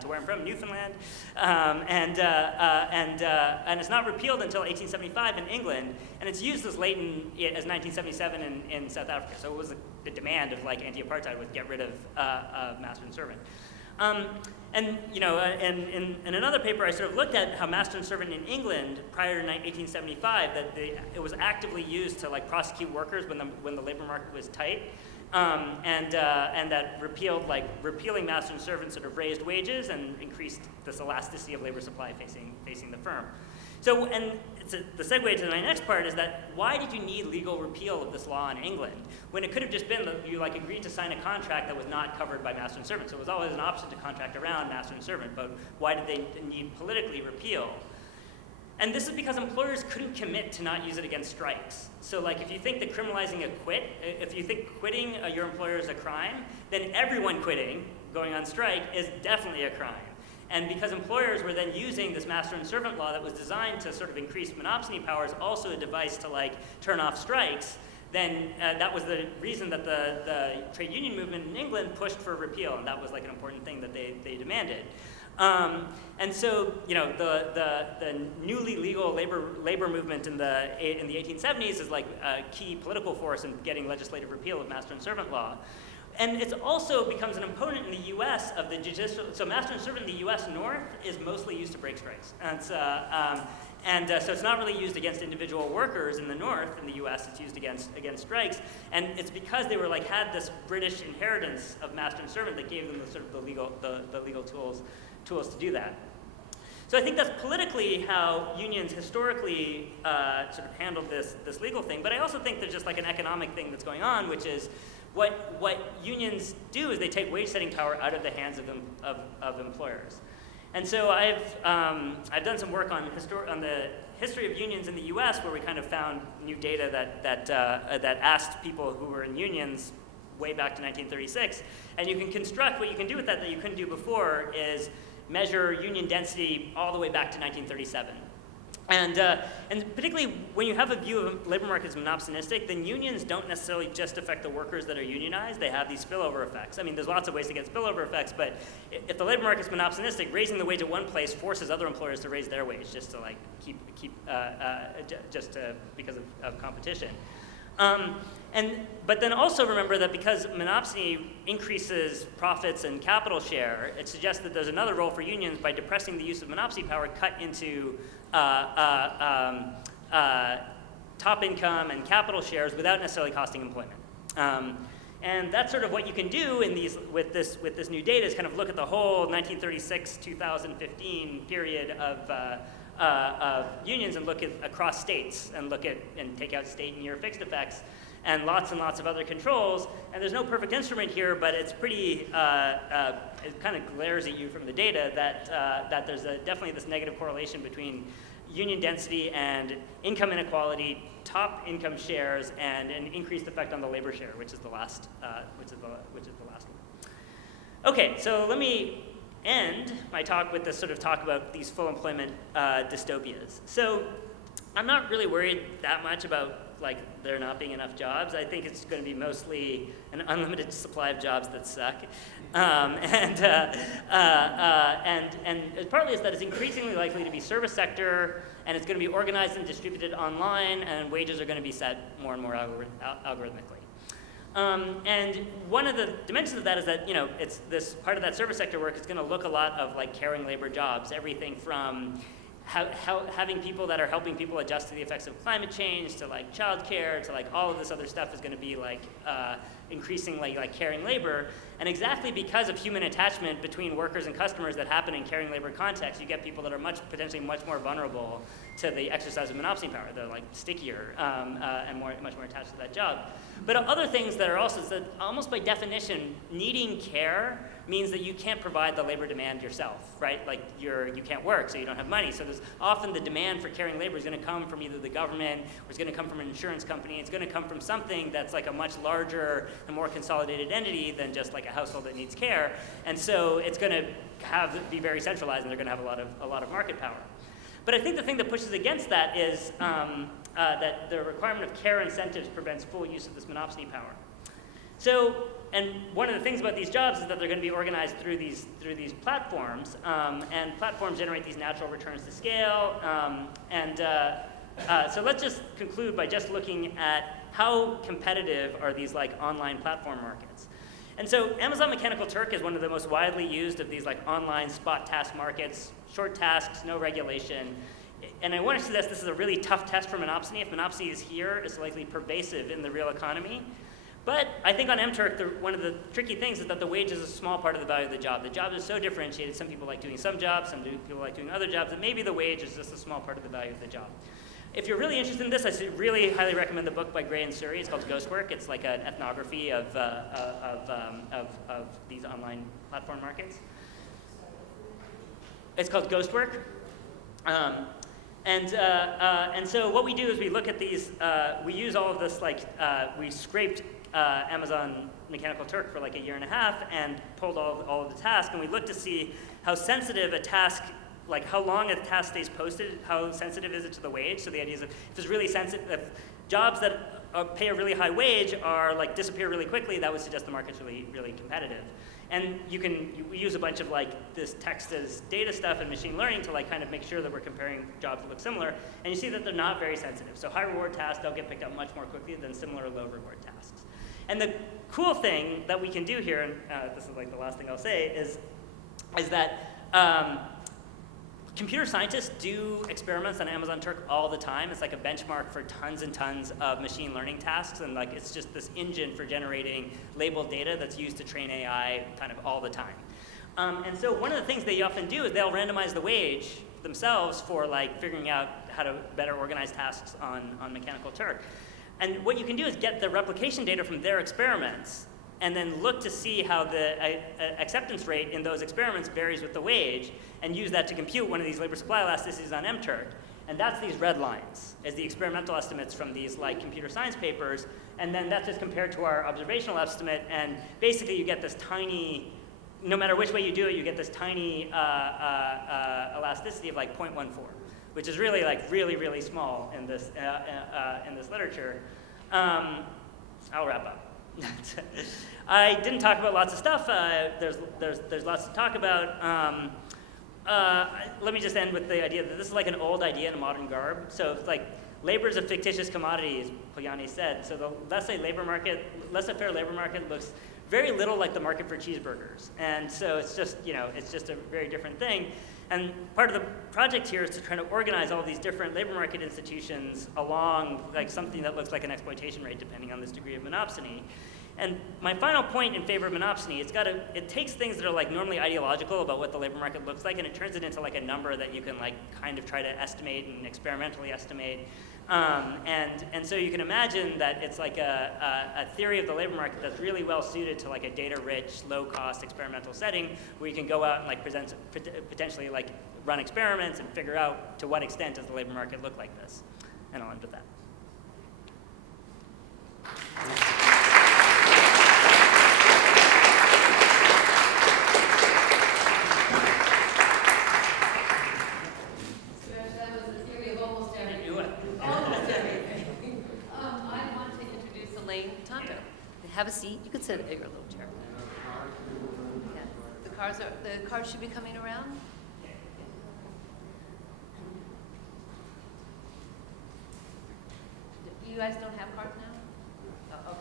to where I'm from, Newfoundland. And it's not repealed until 1875 in England, and it's used as late as 1977 in South Africa. So it was the demand of anti-apartheid was get rid of master and servant. And in another paper, I sort of looked at how master and servant in England prior to 1875, that it was actively used to prosecute workers when the labor market was tight, and that repealing master and servant sort of raised wages and increased this elasticity of labor supply facing the firm. So, and the segue to my next part is that why did you need legal repeal of this law in England when it could have just been that you agreed to sign a contract that was not covered by master and servant? So it was always an option to contract around master and servant, but why did they need politically repeal? And this is because employers couldn't commit to not use it against strikes. So if you think that criminalizing if you think quitting your employer is a crime, then everyone quitting, going on strike, is definitely a crime. And because employers were then using this master and servant law that was designed to sort of increase monopsony powers, also a device to turn off strikes, then that was the reason that the trade union movement in England pushed for repeal, and that was an important thing that they demanded. And so, the newly legal labor movement in the 1870s is a key political force in getting legislative repeal of master and servant law. And it also becomes an opponent in the U.S. of the judicial. So master and servant in the U.S. North is mostly used to break strikes. And so it's not really used against individual workers in the North in the U.S. It's used against strikes. And it's because they were had this British inheritance of master and servant that gave them the legal tools to do that. So I think that's politically how unions historically sort of handled this legal thing. But I also think there's just an economic thing that's going on, which is what unions do is they take wage-setting power out of the hands of employers. And so I've done some work on the history of unions in the U.S. where we kind of found new data that asked people who were in unions way back to 1936, and you can construct what you can do with that you couldn't do before is measure union density all the way back to 1937. And particularly when you have a view of labor markets monopsonistic, then unions don't necessarily just affect the workers that are unionized. They have these spillover effects. I mean, there's lots of ways to get spillover effects, but if the labor market's monopsonistic, raising the wage at one place forces other employers to raise their wage just to because of competition. But then also remember that because monopsony increases profits and capital share, it suggests that there's another role for unions by depressing the use of monopsony power cut into top income and capital shares without necessarily costing employment. And that's sort of what you can do with this new data is kind of look at the whole 1936-2015 period of unions and look at across states and take out state and year fixed effects and lots of other controls. And there's no perfect instrument here, but it's pretty, it kind of glares at you from the data that there's definitely this negative correlation between union density and income inequality, top income shares, and an increased effect on the labor share, which is the last one. Okay, so let me end my talk with this sort of talk about these full employment dystopias. So I'm not really worried that much about there not being enough jobs. I think it's going to be mostly an unlimited supply of jobs that suck. And partly is that it's increasingly likely to be service sector, and it's going to be organized and distributed online, and wages are going to be set more and more algorithmically. And one of the dimensions of that is that, it's this part of that service sector work is going to look a lot of caring labor jobs, everything from having people that are helping people adjust to the effects of climate change, to like childcare, to like all of this other stuff is going to be like increasingly like caring labor. And exactly because of human attachment between workers and customers that happen in caring labor contexts, you get people that are potentially much more vulnerable to the exercise of monopsony power. They're like stickier and much more attached to that job. But other things that are also, is that almost by definition, needing care means that you can't provide the labor demand yourself, right? Like you can't work, so you don't have money. So there's often the demand for caring labor is going to come from either the government, or it's going to come from an insurance company. It's going to come from something that's like a much larger and more consolidated entity than just like a household that needs care. And so it's going to be very centralized, and they're going to have a lot of market power. But I think the thing that pushes against that is that the requirement of care incentives prevents full use of this monopsony power. So, and one of the things about these jobs is that they're going to be organized through these platforms, and platforms generate these natural returns to scale. So let's just conclude by just looking at how competitive are these like online platform markets. And so Amazon Mechanical Turk is one of the most widely used of these like online spot task markets, short tasks, no regulation. And I want to suggest this is a really tough test for monopsony. If monopsony is here, it's likely pervasive in the real economy. But I think on MTurk, one of the tricky things is that the wage is a small part of the value of the job. The job is so differentiated. Some people like doing some jobs, some people like doing other jobs, that maybe the wage is just a small part of the value of the job. If you're really interested in this, I really highly recommend the book by Gray and Suri. It's called Ghostwork. It's like an ethnography of these online platform markets. It's called Ghostwork. And so what we do is we look at these, we use all of this, we scraped Amazon Mechanical Turk for like a year and a half and pulled all of the tasks, and we looked to see how sensitive a task, like how long a task stays posted, how sensitive is it to the wage. So the idea is if it's really sensitive, if jobs that pay a really high wage are like disappear really quickly, that would suggest the market's really, really competitive. And we use a bunch of like this text as data stuff and machine learning to like kind of make sure that we're comparing jobs that look similar. And you see that they're not very sensitive. So high reward tasks, they'll get picked up much more quickly than similar low reward tasks. And the cool thing that we can do here, and this is like the last thing I'll say, is that computer scientists do experiments on Amazon Turk all the time. It's like a benchmark for tons and tons of machine learning tasks, and like it's just this engine for generating labeled data that's used to train AI kind of all the time. And so one of the things they often do is they'll randomize the wage themselves for like figuring out how to better organize tasks on Mechanical Turk. And what you can do is get the replication data from their experiments and then look to see how the acceptance rate in those experiments varies with the wage, and use that to compute one of these labor supply elasticities on MTurk. And that's these red lines as the experimental estimates from these like computer science papers, and then that's just compared to our observational estimate, and basically you get this tiny, no matter which way you do it, you get this tiny elasticity of like 0.14, which is really like really small in this literature. I'll wrap up. I didn't talk about lots of stuff. There's lots to talk about. Let me just end with the idea that this is like an old idea in a modern garb. So it's like labor is a fictitious commodity, as Polanyi said. So the less a fair labor market looks very little like the market for cheeseburgers. And so it's just, it's just a very different thing. And part of the project here is to try to organize all these different labor market institutions along like something that looks like an exploitation rate depending on this degree of monopsony. And my final point in favor of monopsony, it takes things that are like normally ideological about what the labor market looks like, and it turns it into like a number that you can like kind of try to estimate and experimentally estimate. And so you can imagine that it's like a theory of the labor market that's really well suited to like a data-rich, low-cost experimental setting where you can go out and like potentially like run experiments and figure out to what extent does the labor market look like this. And I'll end with that. Have a seat. You can sit in a bigger little chair. Yeah. The cars should be coming around. You guys don't have cards now? Oh, okay.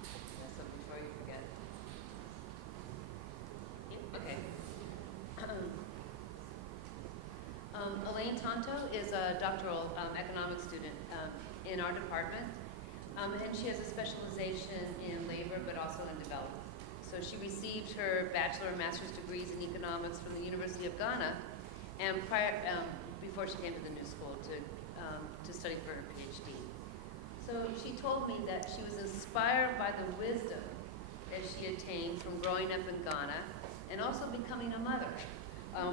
Yeah, so before you forget. Okay. Tonto is a doctoral economics student in our department, and she has a specialization in labor, but also in development. So she received her bachelor and master's degrees in economics from the University of Ghana, and before she came to the New School to study for her PhD. So she told me that she was inspired by the wisdom that she attained from growing up in Ghana, and also becoming a mother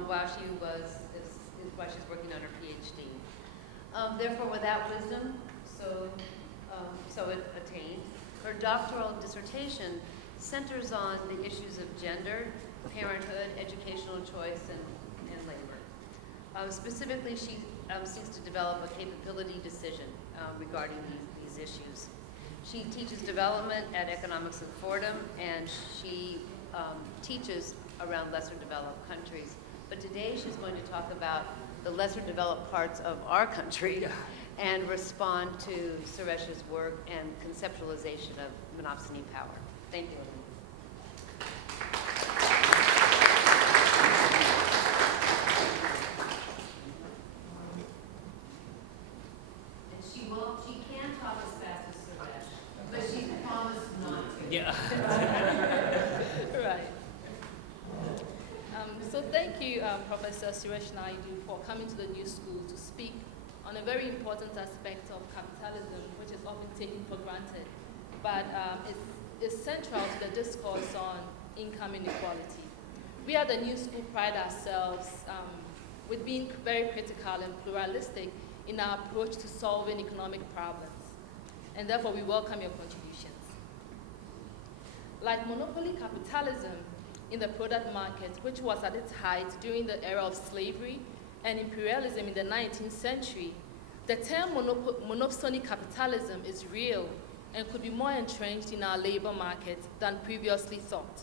while she's working on her PhD. Therefore, with that wisdom, so it attained, her doctoral dissertation centers on the issues of gender, parenthood, educational choice, and labor. Specifically, she seeks to develop a capability decision regarding these issues. She teaches development at Economics and Fordham, and she teaches around lesser developed countries. But today she's going to talk about the lesser developed parts of our country and respond to Suresh's work and conceptualization of monopsony power. Thank you. She can talk as fast as Suresh, but she promised not to. Yeah. Right. So thank you, Professor Suresh Naidu, for coming to the New School to speak on a very important aspect of capitalism, which is often taken for granted, but it's central to the discourse on income inequality. We at the New School pride ourselves with being very critical and pluralistic in our approach to solving economic problems, and therefore we welcome your contributions. Like monopoly capitalism in the product market, which was at its height during the era of slavery and imperialism in the 19th century, the term monopsony capitalism is real and could be more entrenched in our labor market than previously thought.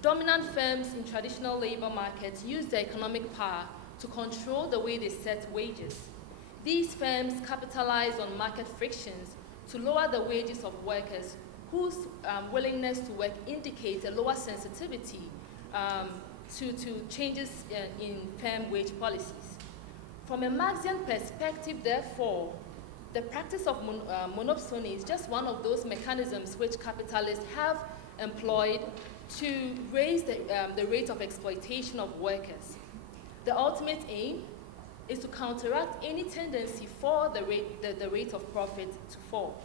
Dominant firms in traditional labor markets use their economic power to control the way they set wages. These firms capitalize on market frictions to lower the wages of workers whose willingness to work indicates a lower sensitivity to changes in firm wage policies. From a Marxian perspective, therefore, the practice of monopsony is just one of those mechanisms which capitalists have employed to raise the rate of exploitation of workers. The ultimate aim is to counteract any tendency for the rate of profit to fall.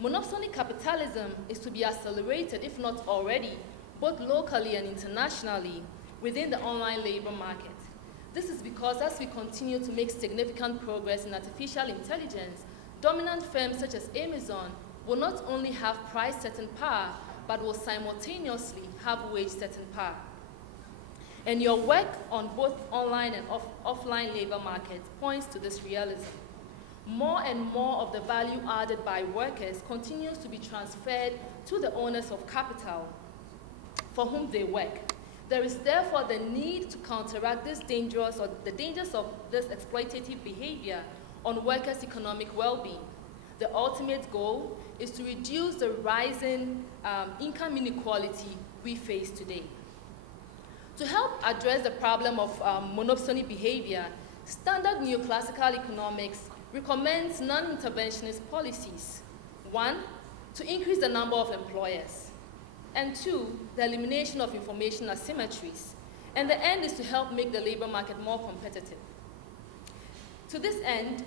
Monopsony capitalism is to be accelerated, if not already, both locally and internationally within the online labor market. This is because as we continue to make significant progress in artificial intelligence, dominant firms such as Amazon will not only have price-setting power, but will simultaneously have wage-setting power. And your work on both online and offline labor markets points to this realism. More and more of the value added by workers continues to be transferred to the owners of capital for whom they work. There is therefore the need to counteract the dangers of this exploitative behavior on workers' economic well-being. The ultimate goal is to reduce the rising income inequality we face today. To help address the problem of monopsony behavior, standard neoclassical economics recommends non-interventionist policies. 1, to increase the number of employers, and 2, the elimination of information asymmetries. And the end is to help make the labor market more competitive. To this end,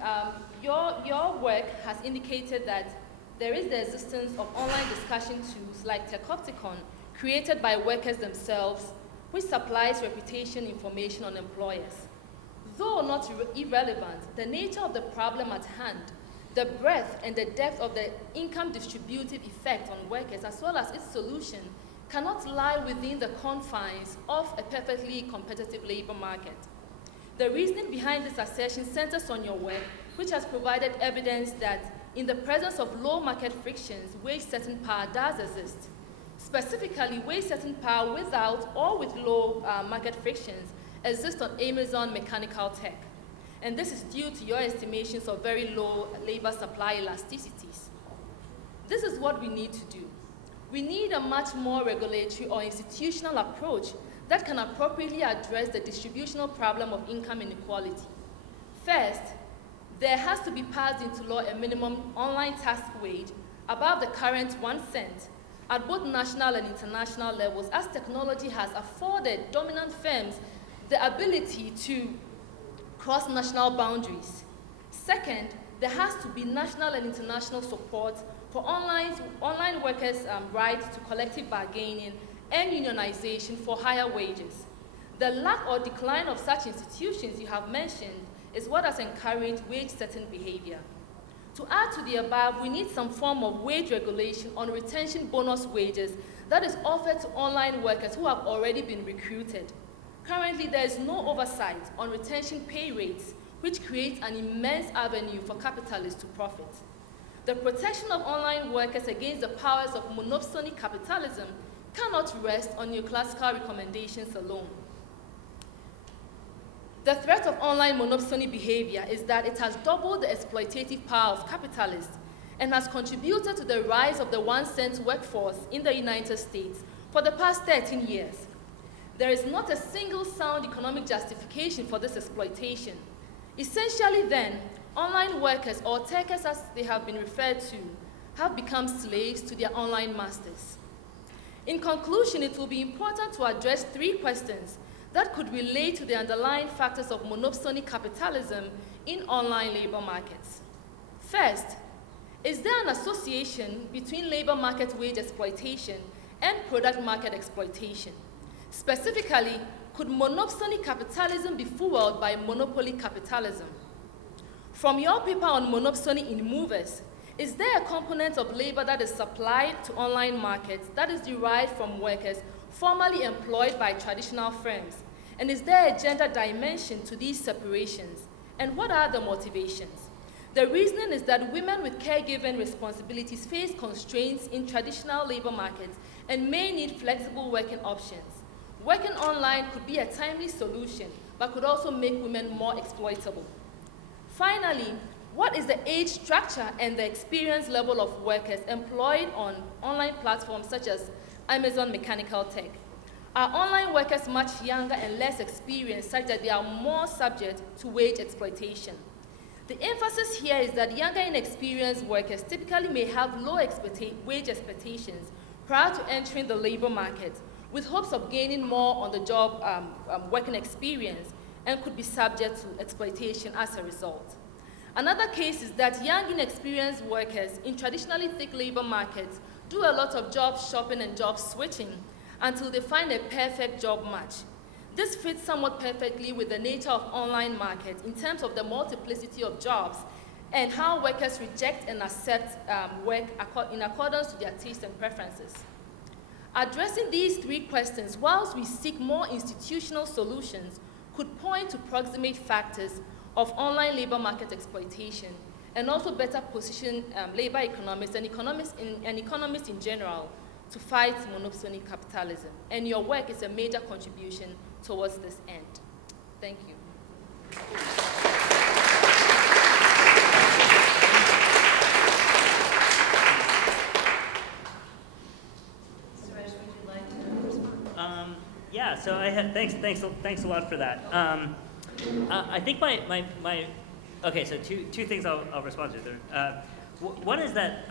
your work has indicated that there is the existence of online discussion tools like Turkopticon, created by workers themselves, which supplies reputation information on employers. Though not irrelevant, the nature of the problem at hand, the breadth and the depth of the income distributive effect on workers, as well as its solution, cannot lie within the confines of a perfectly competitive labor market. The reasoning behind this assertion centers on your work, which has provided evidence that in the presence of low market frictions, wage-setting power does exist. Specifically, wage-setting power without or with low market frictions exists on Amazon Mechanical Tech. And this is due to your estimations of very low labor supply elasticities. This is what we need to do. We need a much more regulatory or institutional approach that can appropriately address the distributional problem of income inequality. First, there has to be passed into law a minimum online task wage above the current 1 cent at both national and international levels, as technology has afforded dominant firms the ability to cross national boundaries. Second, there has to be national and international support for online workers' right to collective bargaining and unionization for higher wages. The lack or decline of such institutions you have mentioned is what has encouraged wage-setting behavior. To add to the above, we need some form of wage regulation on retention bonus wages that is offered to online workers who have already been recruited. Currently, there is no oversight on retention pay rates, which creates an immense avenue for capitalists to profit. The protection of online workers against the powers of monopsony capitalism cannot rest on neoclassical recommendations alone. The threat of online monopsony behavior is that it has doubled the exploitative power of capitalists and has contributed to the rise of the 1 cent workforce in the United States for the past 13 years. There is not a single sound economic justification for this exploitation. Essentially then, online workers, or Turkers as they have been referred to, have become slaves to their online masters. In conclusion, it will be important to address 3 questions that could relate to the underlying factors of monopsony capitalism in online labor markets. First, is there an association between labor market wage exploitation and product market exploitation? Specifically, could monopsony capitalism be fueled by monopoly capitalism? From your paper on monopsony in movers, is there a component of labor that is supplied to online markets that is derived from workers formerly employed by traditional firms? And is there a gender dimension to these separations? And what are the motivations? The reasoning is that women with caregiving responsibilities face constraints in traditional labor markets and may need flexible working options. Working online could be a timely solution, but could also make women more exploitable. Finally, what is the age structure and the experience level of workers employed on online platforms such as Amazon Mechanical Turk? Are online workers much younger and less experienced such that they are more subject to wage exploitation? The emphasis here is that younger inexperienced workers typically may have low wage expectations prior to entering the labor market, with hopes of gaining more on-the-job working experience, and could be subject to exploitation as a result. Another case is that young inexperienced workers in traditionally thick labor markets do a lot of job shopping and job switching until they find a perfect job match. This fits somewhat perfectly with the nature of online markets in terms of the multiplicity of jobs and how workers reject and accept work in accordance to their tastes and preferences. Addressing these 3 questions whilst we seek more institutional solutions could point to proximate factors of online labor market exploitation and also better position labor economists and economists in general to fight monopsony capitalism. And your work is a major contribution towards this end. Thank you. Suresh, would you like to respond? Yeah, so thanks a lot for that. I think okay, so two things I'll respond to there. One is that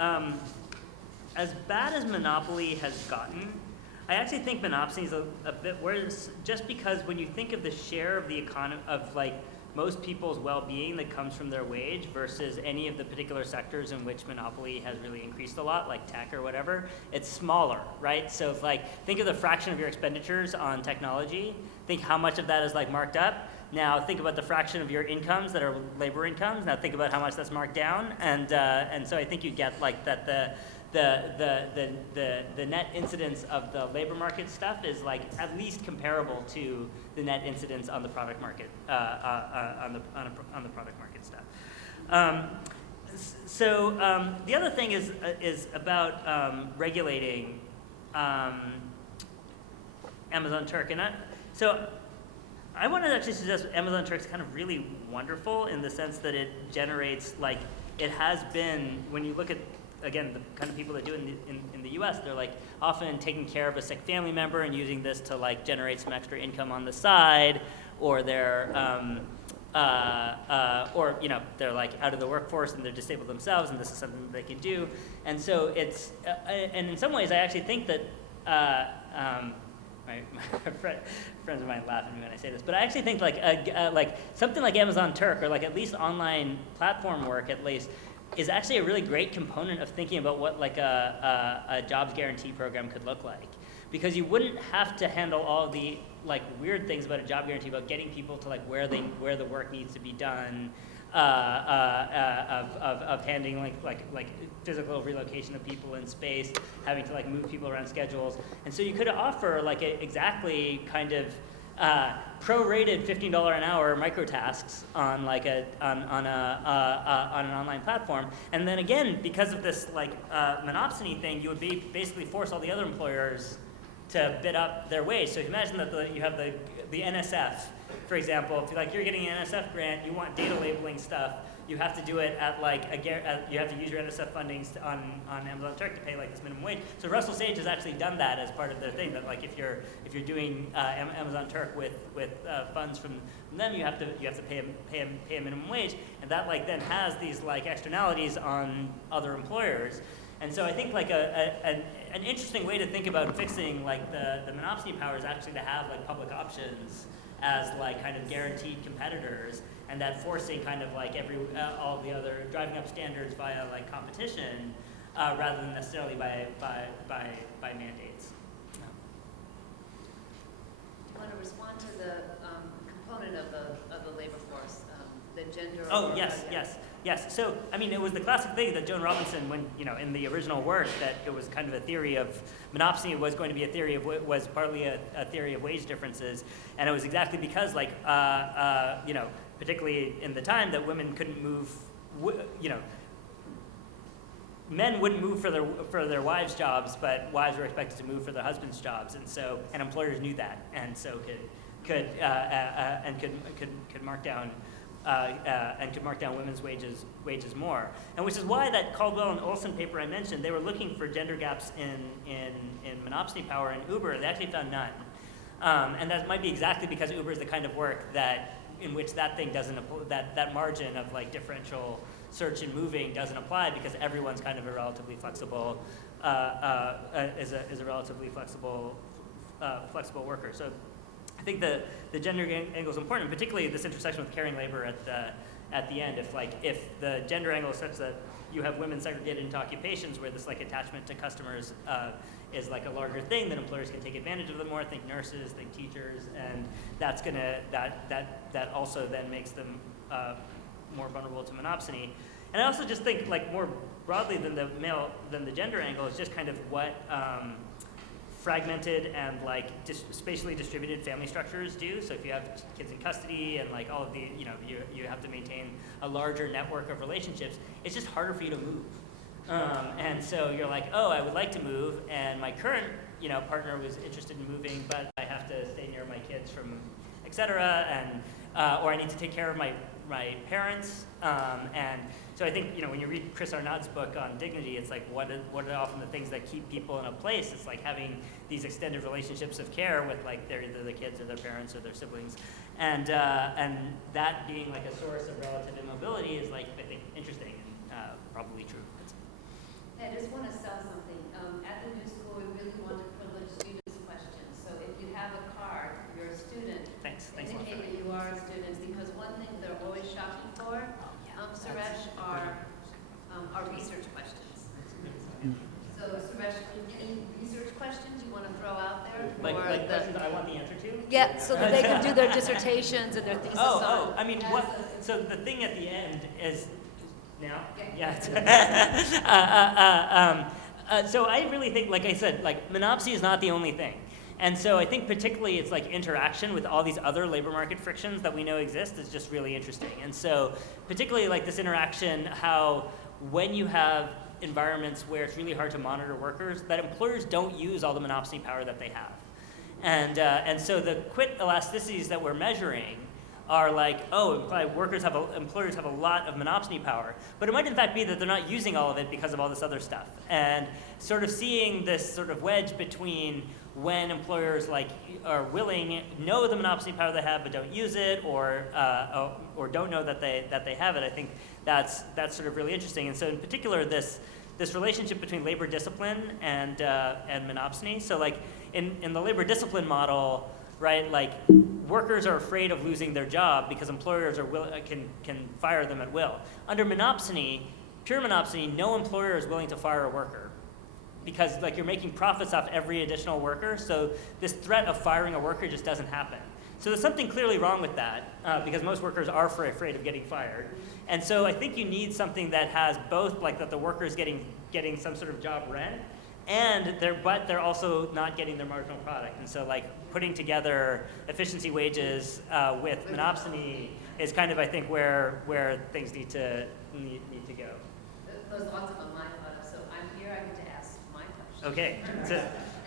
as bad as monopoly has gotten, I actually think monopsony is a bit worse, just because when you think of the share of the economy, of like most people's well-being that comes from their wage versus any of the particular sectors in which monopoly has really increased a lot, like tech or whatever, it's smaller, right? So if, like, think of the fraction of your expenditures on technology, think how much of that is like marked up. Now think about the fraction of your incomes that are labor incomes. Now think about how much that's marked down, and so I think you get like that the net incidence of the labor market stuff is like at least comparable to the net incidence on the product market on the product market stuff. So the other thing is about regulating Amazon Turk, and I want to actually suggest Amazon Turk's kind of really wonderful in the sense that it generates, like, it has been, when you look at, again, the kind of people that do it in the US, they're like often taking care of a sick family member and using this to like generate some extra income on the side, or they're or they're like out of the workforce and they're disabled themselves, and this is something that they can do. And so it's, and in some ways I actually think that, my friends of mine laugh at me when I say this, but I actually think like something like Amazon Turk, or like at least online platform work at least, is actually a really great component of thinking about what like a jobs guarantee program could look like. Because you wouldn't have to handle all the like weird things about a job guarantee, about getting people to like where the work needs to be done, of handling like physical relocation of people in space, having to like move people around schedules. And so you could offer like exactly kind of prorated $15 an hour micro tasks on like on an online platform. And then again, because of this like monopsony thing, you would basically force all the other employers to bid up their wage. So if you imagine that you have the NSF, for example, if you're getting an NSF grant, you want data labeling stuff, you have to do it at like you have to use your NSF fundings on Amazon Turk to pay like this minimum wage. So Russell Sage has actually done that as part of their thing, that like if you're doing Amazon Turk with funds from them, you have to pay a minimum wage, and that like then has these like externalities on other employers. And so I think like an interesting way to think about fixing like the monopsony power is actually to have like public options as like kind of guaranteed competitors, and that forcing kind of like all the other driving up standards via like competition rather than necessarily by mandates. Do you want to respond to the component of the labor force, the gender? Oh yes. So I mean, it was the classic thing that Joan Robinson, when in the original work, that it was kind of a theory of monopsony was going to be a theory of was partly a theory of wage differences, and it was exactly because like particularly in the time that women couldn't move, men wouldn't move for their wives' jobs, but wives were expected to move for their husbands' jobs, and employers knew that, and so could mark down. And could mark down women's wages more, and which is why that Caldwell and Olsen paper I mentioned, they were looking for gender gaps in monopsony power in Uber. They actually found none, and that might be exactly because Uber is the kind of work in which that thing doesn't that margin of like differential search and moving doesn't apply, because everyone's kind of a relatively flexible is a relatively flexible worker. So I think the gender angle is important, particularly this intersection with caring labor at the end. If the gender angle is such that you have women segregated into occupations where this like attachment to customers is like a larger thing, then employers can take advantage of them more. Think nurses, think teachers, and that also then makes them more vulnerable to monopsony. And I also just think like more broadly than the gender angle is just kind of what fragmented and like spatially distributed family structures do. So if you have kids in custody and like all of the, you have to maintain a larger network of relationships, it's just harder for you to move. And so you're like, oh, I would like to move, and my current, partner was interested in moving, but I have to stay near my kids from, et cetera, and, or I need to take care of my parents, and so I think, when you read Chris Arnaud's book on dignity, it's like, what are often the things that keep people in a place? It's like having these extended relationships of care with like either the kids or their parents or their siblings, and that being like a source of relative immobility is like, I think, interesting and probably true. I just want to sell something. At the New School, we really want to privilege students' questions. So if you have a card, you're a student, indicate that you are a student, because one thing they're always shopping for, Suresh, are research questions. So Suresh, any research questions you want to throw out there? Like questions I want the answer to? Yeah, so that they can do their dissertations and their thesis on. I mean, so the thing at the end is, now? Yeah. So I really think, like I said, like monopsony is not the only thing. And so I think particularly it's like interaction with all these other labor market frictions that we know exist is just really interesting. And so particularly like this interaction, how when you have environments where it's really hard to monitor workers, that employers don't use all the monopsony power that they have. And so the quit elasticities that we're measuring are like, oh, employers have a lot of monopsony power. But it might in fact be that they're not using all of it because of all this other stuff. And sort of seeing this sort of wedge between when employers are willing, know the monopsony power they have but don't use it, or don't know that they have it, I think that's sort of really interesting. And so in particular, this relationship between labor discipline and monopsony. So like in the labor discipline model, right, like workers are afraid of losing their job because employers can fire them at will. Under monopsony, pure monopsony, no employer is willing to fire a worker because like you're making profits off every additional worker, so this threat of firing a worker just doesn't happen. So there's something clearly wrong with that because most workers are afraid of getting fired. And so I think you need something that has both, like that the worker is getting some sort of job rent, but they're also not getting their marginal product. And so like putting together efficiency wages with monopsony is kind of, I think, where things need to go. Those lots of them I thought of. So I'm here, I get to ask my question. Okay.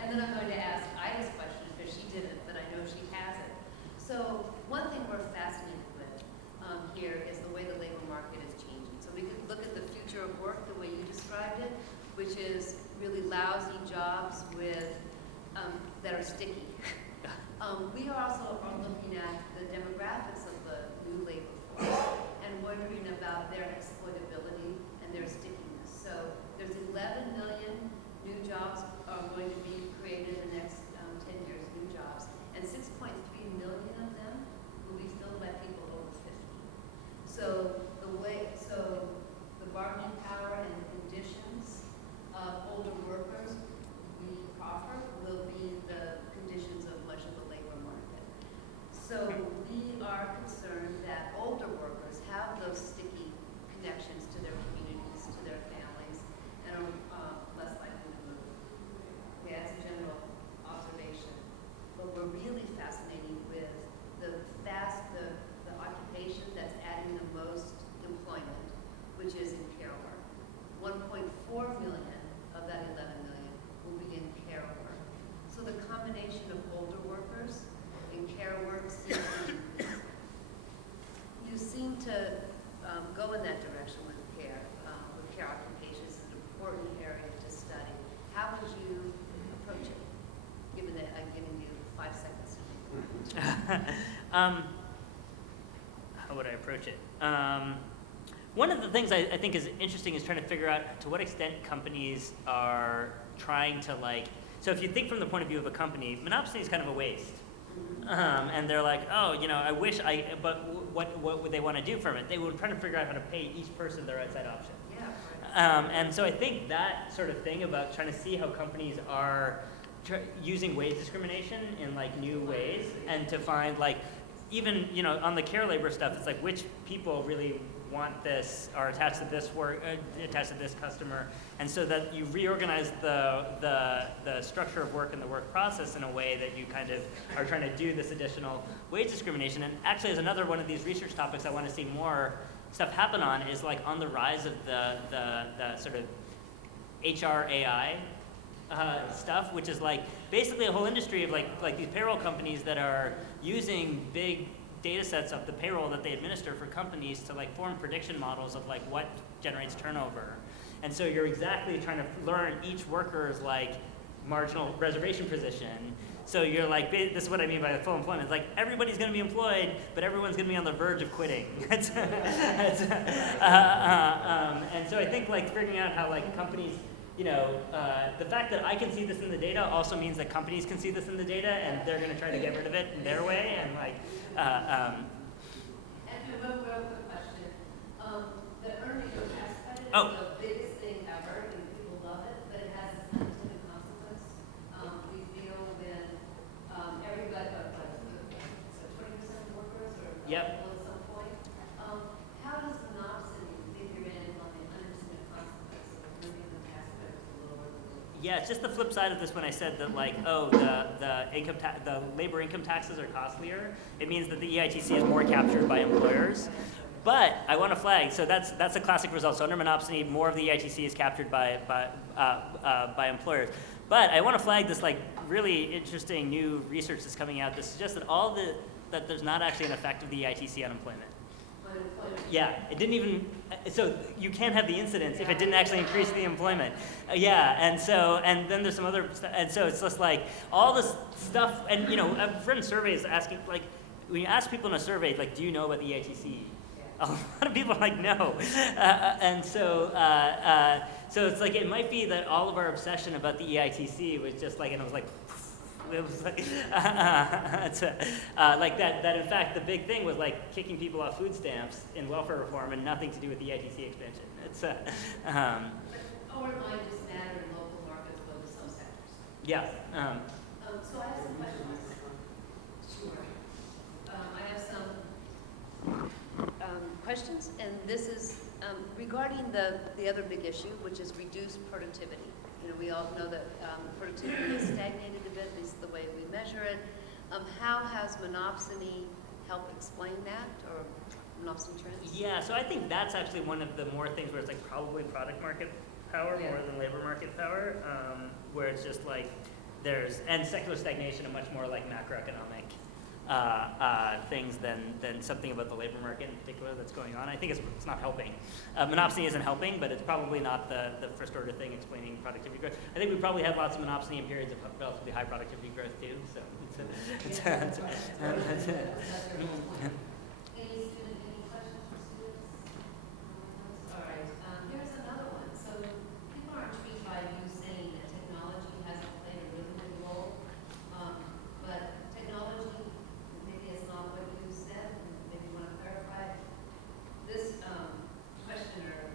And then I'm going to ask Ida's question because she didn't, but I know she has it. So one thing we're fascinated with here is the way the labor market is changing. So we could look at the future of work the way you described it, which is really lousy jobs with that are sticky. We also are looking at the demographics of the new labor force and wondering about their exploitability and their stickiness. So there's 11 million new jobs are going to be created in the next 10 years, new jobs, and 6.3 million of them will be filled by people over 50. So the bargaining power and conditions of older workers we proffer will be the conditions of much of the labor market. So we are concerned that older workers have those sticky connections to their communities, to their families, and are less likely to move. Okay, that's a general observation. But we're really fascinated with the occupation that's adding the most employment, which is in care work. 1.4 million of that 11 million will be in care work. So the combination of older workers and care work you seem to go in that direction with care occupations. It's an important area to study. How would you approach it, given that I'm giving you 5 seconds? How would I approach it? One of the things I think is interesting is trying to figure out to what extent companies are trying to so if you think from the point of view of a company, monopsony is kind of a waste. And they're like, oh, I wish but what would they want to do from it? They would try to figure out how to pay each person their outside option. Yeah. And so I think that sort of thing about trying to see how companies are using wage discrimination in new ways, and to find even on the care labor stuff, it's like which people really want this, are attached to this work, attached to this customer, and so that you reorganize the structure of work and the work process in a way that you kind of are trying to do this additional wage discrimination. And actually, as another one of these research topics I want to see more stuff happen on is on the rise of the sort of HR AI stuff, which is basically a whole industry of these payroll companies that are using big data sets of the payroll that they administer for companies to form prediction models of what generates turnover. And so you're exactly trying to learn each worker's marginal reservation position. So you're this is what I mean by full employment. It's everybody's going to be employed, but everyone's going to be on the verge of quitting. And so I think figuring out how companies, the fact that I can see this in the data also means that companies can see this in the data, and they're going to try to get rid of it in their way. And And one real quick question. The earning capacity is the biggest thing ever, and people love it, but it has its unintended consequence. We feel when everybody, so 20% of workers are Yep. at some point. How does monopsony figure in on the unintended consequence of moving the tax credit to lower the Yeah, it's just the flip side of this when I said that the labor income taxes are costlier. It means that the EITC is more captured by employers. But I want to flag, so that's a classic result. So under monopsony, more of the EITC is captured by employers. But I want to flag this really interesting new research that's coming out that suggests that all the that there's not actually an effect of the EITC on employment. Unemployment. Yeah, it didn't even, so you can't have the incidence if it didn't actually increase the employment. Yeah, and then there's some other stuff, and so it's just like all this stuff, and you know, I've run surveys asking, like, when you ask people in a survey, like, do you know about the EITC? A lot of people are like, no. And so, so it's like, it might be that all of our obsession about the EITC was just like, and it was like, it was like, like that in fact, the big thing was like kicking people off food stamps in welfare reform and nothing to do with the EITC expansion. It's, But our mind just matter in local markets, but with some sectors. yeah. So I have some questions. Sure. I have some questions, and this is regarding the other big issue, which is reduced productivity. You know, we all know that productivity has stagnated a bit, at least the way we measure it. How has monopsony helped explain that, or monopsony trends? Yeah, so I think that's actually one of the more things where it's like probably product market power more than labor market power, where it's just like and secular stagnation are much more like macroeconomic things than something about the labor market in particular that's going on. I think it's not helping. Monopsony isn't helping, but it's probably not the first order thing explaining productivity growth. I think we probably had lots of monopsony in periods of relatively high productivity growth too. So it's Any questions for students? All right, here's another one. So people are intrigued by you saying that technology hasn't played a really big role, but technology, maybe it's not what you said, maybe you want to clarify. This questioner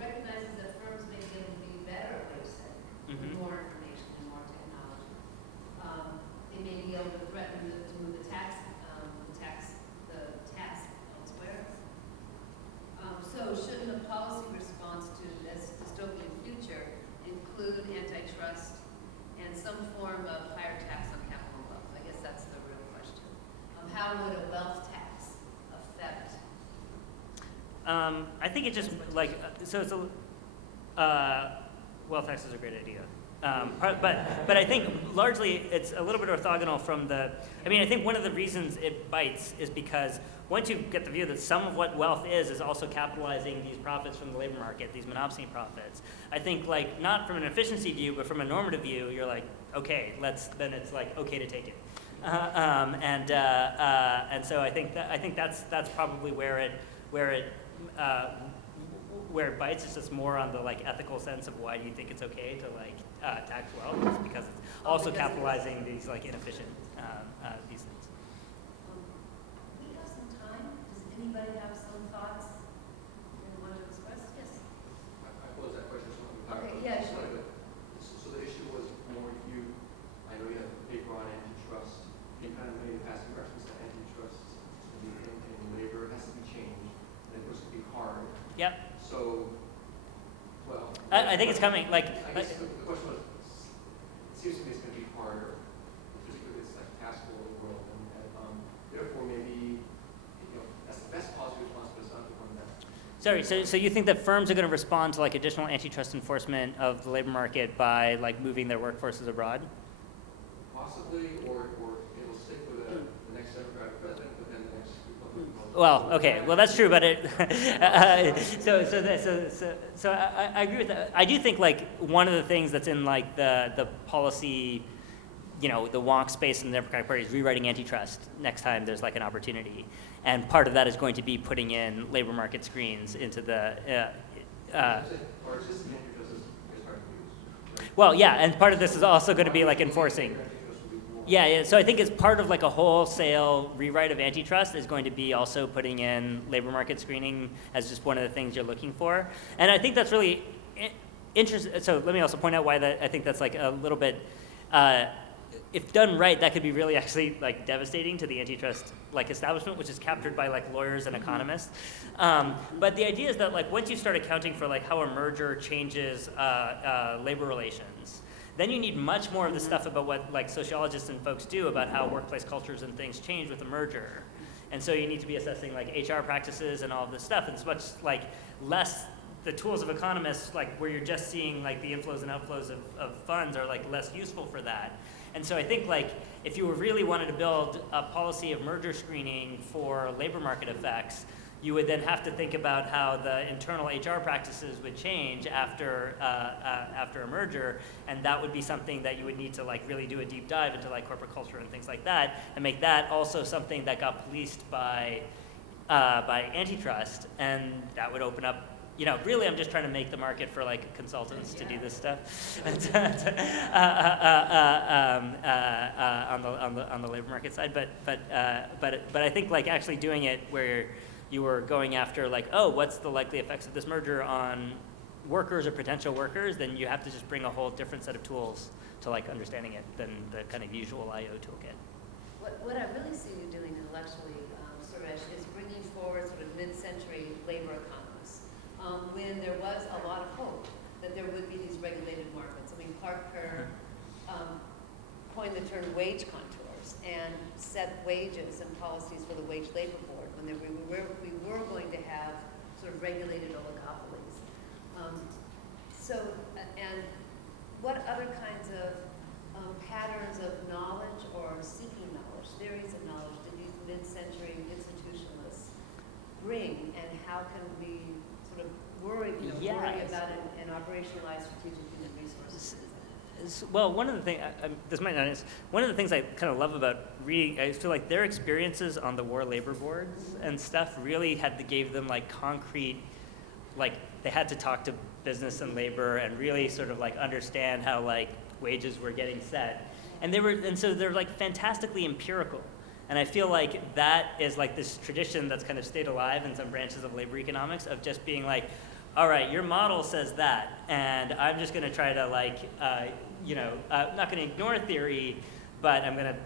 recognizes that firms may be able to do better, what you said, with more information and more technology. They may be able to threaten to move the tax elsewhere. So shouldn't the policy response to this dystopian future include antitrust and some form of higher tax on capital wealth? I guess that's the real question. How would a wealth tax affect? I think it just like so it's a wealth tax is a great idea. But I think largely it's a little bit orthogonal from the, I mean, I think one of the reasons it bites is because once you get the view that some of what wealth is also capitalizing these profits from the labor market, these monopsony profits, I think like not from an efficiency view, but from a normative view, you're like, okay, then it's like okay to take it. And so I think that's probably where it bites. It's just more on the like ethical sense of why do you think it's okay to like tax wealth? It's because it's also capitalizing these like inefficient these things. We have some time. Does anybody have some thoughts they want to express? Yes. I pose that question so Okay, yeah, sure. So the issue was more you, I know you have a paper on antitrust. You kind of made a passing reference to antitrust in labor. It has to be changed. And it was to be hard. Yep. So, well. I think it's coming. Like, I guess the question was, it seems to me it's going to be harder, particularly it's like taxable in the world, and therefore maybe, that's the best policy response, but it's not the one that. sorry. So you think that firms are going to respond to like additional antitrust enforcement of the labor market by like moving their workforces abroad? Possibly, or it'll stick with the next Democratic president, but then the next Republican. Well, okay. Well, that's true, but it. So I agree with that. I do think like one of the things that's in like the policy, the wonk space in the Democratic Party is rewriting antitrust next time there's like an opportunity, and part of that is going to be putting in labor market screens into the. Or existing antitrust is hard to use. Right? Well, yeah, and part of this is also going to be like enforcing. Yeah, so I think as part of like a wholesale rewrite of antitrust is going to be also putting in labor market screening as just one of the things you're looking for. And I think that's really interesting. So let me also point out why I think that's like a little bit, if done right, that could be really actually like devastating to the antitrust like establishment, which is captured by like lawyers and economists. But the idea is that like once you start accounting for like how a merger changes labor relations, then you need much more of the stuff about what like sociologists and folks do about how workplace cultures and things change with a merger. And so you need to be assessing like HR practices and all of this stuff. And it's much like less the tools of economists, like where you're just seeing like the inflows and outflows of funds are like less useful for that. And so I think like if you really wanted to build a policy of merger screening for labor market effects, you would then have to think about how the internal HR practices would change after after a merger, and that would be something that you would need to like really do a deep dive into like corporate culture and things like that, and make that also something that got policed by antitrust, and that would open up. You know, really, I'm just trying to make the market for like consultants to do this stuff on the labor market side. But I think like actually doing it where you were going after like, oh, what's the likely effects of this merger on workers or potential workers? Then you have to just bring a whole different set of tools to like understanding it than the kind of usual IO toolkit. What I really see you doing intellectually, Suresh, is bringing forward sort of mid-century labor economists. When there was a lot of hope that there would be these regulated markets. I mean, Clark coined the term wage contours and set wages and policies for the wage labor board when we were going to have sort of regulated oligopolies. And what other kinds of patterns of knowledge or seeking knowledge, theories of knowledge, did these mid-century institutionalists bring, and how can we sort of worry about and operationalize strategic human resources? Well, one of the things, this might not is, one of the things I kind of love about reading, I feel like their experiences on the war labor boards and stuff really gave them like concrete, like they had to talk to business and labor and really sort of like understand how like wages were getting set. And so they're like fantastically empirical. And I feel like that is like this tradition that's kind of stayed alive in some branches of labor economics of just being like, all right, your model says that, and I'm just going to try to like, not going to ignore theory, but I'm going to,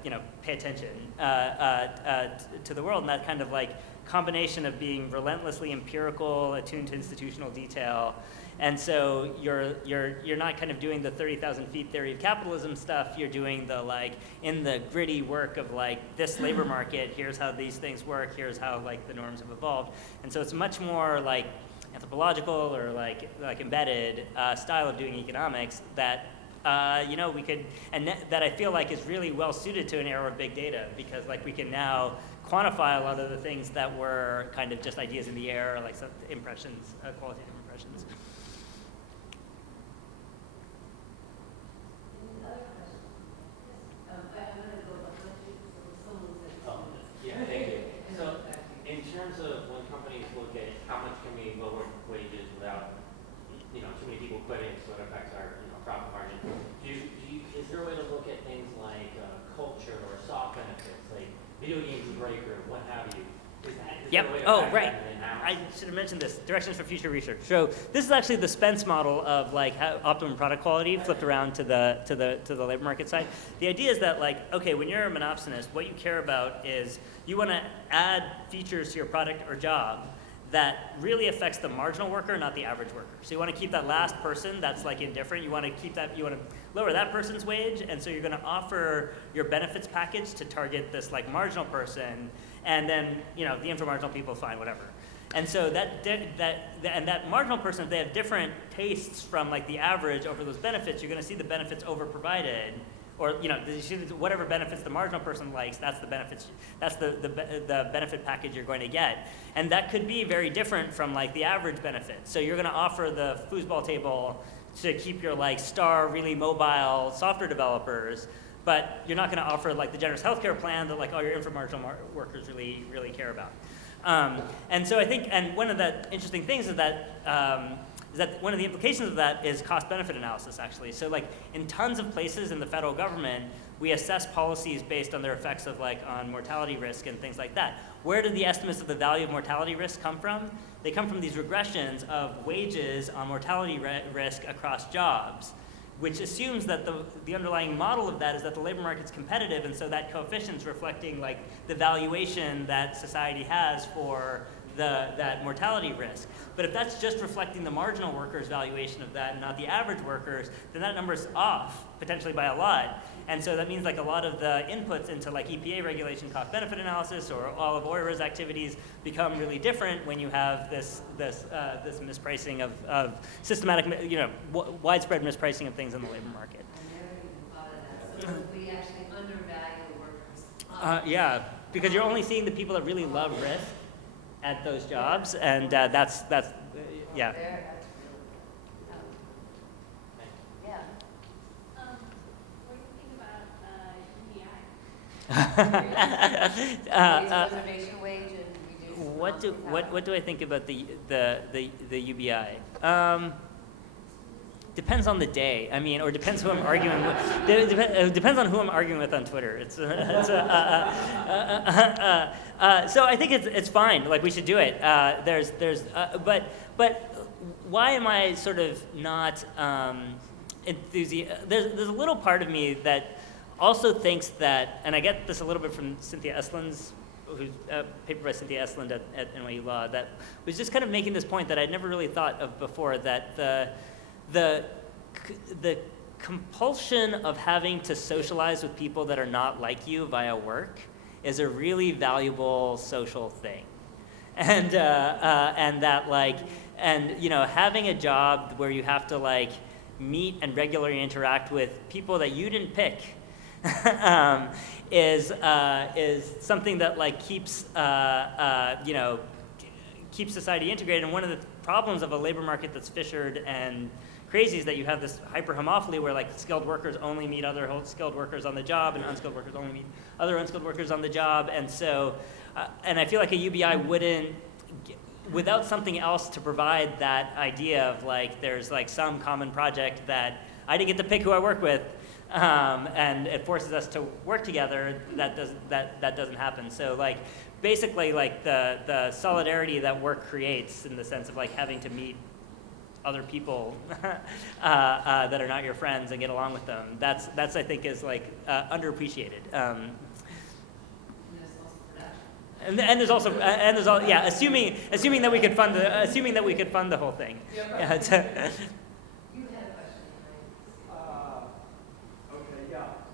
pay attention to the world. And that kind of like combination of being relentlessly empirical, attuned to institutional detail. And so you're not kind of doing the 30,000 feet theory of capitalism stuff. You're doing the like in the gritty work of like this labor market. Here's how these things work. Here's how like the norms have evolved. And so it's much more like anthropological or like embedded style of doing economics that we could, and that I feel like is really well suited to an era of big data, because like we can now quantify a lot of the things that were kind of just ideas in the air, like some impressions, qualitative impressions. Yeah, thank you. So, in terms of when companies look at how much can we lower wages without, too many people quitting, so it affects our, profit margin. Is there a way to look at things like culture or soft benefits, like video games break or what have you? Is Yep. there a way to Oh, factor right. that in now? I should have mentioned this. Directions for future research. So this is actually the Spence model of like how optimum product quality flipped around to the labor market side. The idea is that like, okay, when you're a monopsonist, what you care about is you want to add features to your product or job that really affects the marginal worker, not the average worker. So you want to keep that last person that's like indifferent. You want to keep that. You want to lower that person's wage, and so you're going to offer your benefits package to target this like marginal person, and then the inframarginal people, fine, whatever. And so that marginal person, if they have different tastes from like the average over those benefits, you're going to see the benefits over provided. Or whatever benefits the marginal person likes, that's the benefits. That's the benefit package you're going to get, and that could be very different from like the average benefit. So you're going to offer the foosball table to keep your like star really mobile software developers, but you're not going to offer like the generous healthcare plan that like all your inframarginal workers really care about. And so I think, and one of the interesting things is that one of the implications of that is cost-benefit analysis, actually. So like in tons of places in the federal government, we assess policies based on their effects of like on mortality risk and things like that. Where do the estimates of the value of mortality risk come from? They come from these regressions of wages on mortality risk across jobs, which assumes that the underlying model of that is that the labor market's competitive, and so that coefficient's reflecting like the valuation that society has for that mortality risk. But if that's just reflecting the marginal workers' valuation of that and not the average workers, then that number's off, potentially by a lot. And so that means like a lot of the inputs into like EPA regulation, cost benefit analysis, or all of OIRA's activities become really different when you have this mispricing of systematic, widespread mispricing of things in the labor market. I never even thought of that. So we actually undervalue workers. Yeah, because you're only seeing the people that really love risk at those jobs, and that's yeah. There, that's really, yeah. What do you think about UBI? Raise reservation wage and reduce What do I think about the UBI? Depends on the day. I mean, or depends who I'm arguing with. Depends on who I'm arguing with on Twitter. So I think it's fine. Like we should do it. But why am I sort of not enthusiastic? There's a little part of me that also thinks that, and I get this a little bit from Cynthia Estlund's paper by Cynthia Estlund at NYU Law, that was just kind of making this point that I'd never really thought of before, that the compulsion of having to socialize with people that are not like you via work is a really valuable social thing, and that having a job where you have to meet and regularly interact with people that you didn't pick is something that keeps society integrated. And one of the problems of a labor market that's fissured and crazy is that you have this hyper-homophily where skilled workers only meet other skilled workers on the job, and unskilled workers only meet other unskilled workers on the job. And so, and I feel like a UBI wouldn't, without something else to provide that idea of there's some common project that I didn't get to pick who I work with, and it forces us to work together, that doesn't happen. So basically the solidarity that work creates, in the sense of having to meet other people that are not your friends and get along with them, that's I think is underappreciated. And there's also assuming that we could fund the whole thing. Yeah, You had a question. Okay, yeah.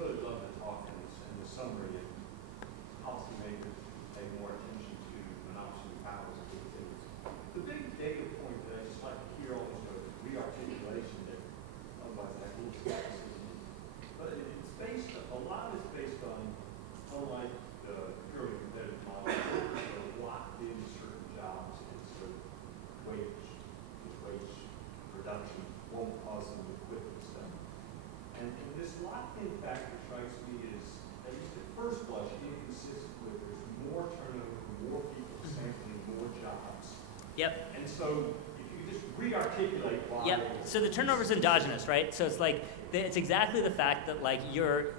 Really love the talk and the summary, and policymakers pay more attention to monopsony powers and good things. The big data point that I just like to hear almost a re-articulation that otherwise I think but it's based, a lot is based on, unlike the purely competitive model, they're locked in certain jobs and certain wage reduction won't cause them to quit and stuff. And this locked-in factor strikes me as, at least at first blush, inconsistent with there's more turnover, more people sampling, more jobs. Yep. And so if you just re-articulate why. Yep. So the turnover is endogenous, right? So it's it's exactly the fact that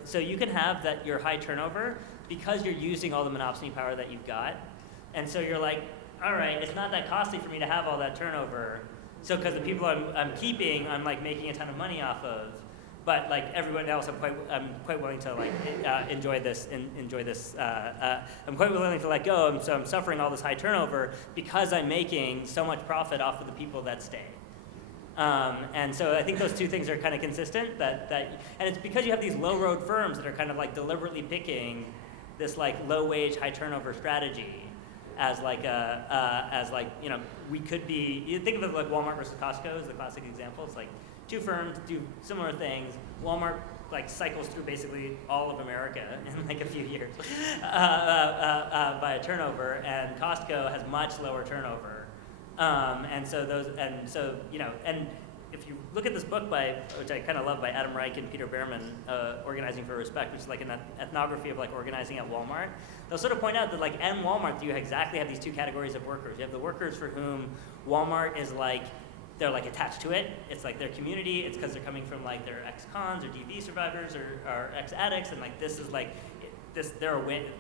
so you can have that your high turnover because you're using all the monopsony power that you've got, and so you're all right, it's not that costly for me to have all that turnover. So because the people I'm keeping, I'm making a ton of money off of, but everyone else, I'm quite willing to enjoy this. I'm quite willing to let go. So I'm suffering all this high turnover because I'm making so much profit off of the people that stay. And so I think those two things are kind of consistent. And it's because you have these low road firms that are kind of deliberately picking this low wage, high turnover strategy as we could be. You think of it like Walmart versus Costco is the classic example. It's two firms do similar things. Walmart cycles through basically all of America in a few years by a turnover, and Costco has much lower turnover. And if you look at this book which I kind of love, by Adam Reich and Peter Behrman, Organizing for Respect, which is an ethnography of organizing at Walmart, they'll sort of point out that at Walmart you exactly have these two categories of workers. You have the workers for whom Walmart is they're attached to it. It's their community. It's because they're coming from they're ex-cons or DV survivors or ex-addicts, and this is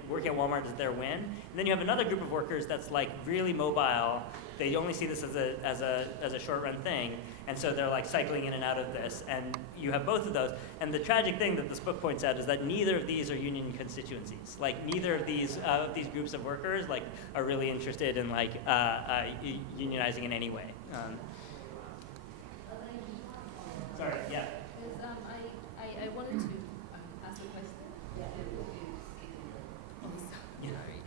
working at Walmart is their win. And then you have another group of workers that's like really mobile. They only see this as a short run thing, and so they're like cycling in and out of this. And you have both of those. And the tragic thing that this book points out is that neither of these are union constituencies. Like neither of these groups of workers like are really interested in like unionizing in any way. Sorry, yeah. I wanted to ask a question. Yeah. Sorry.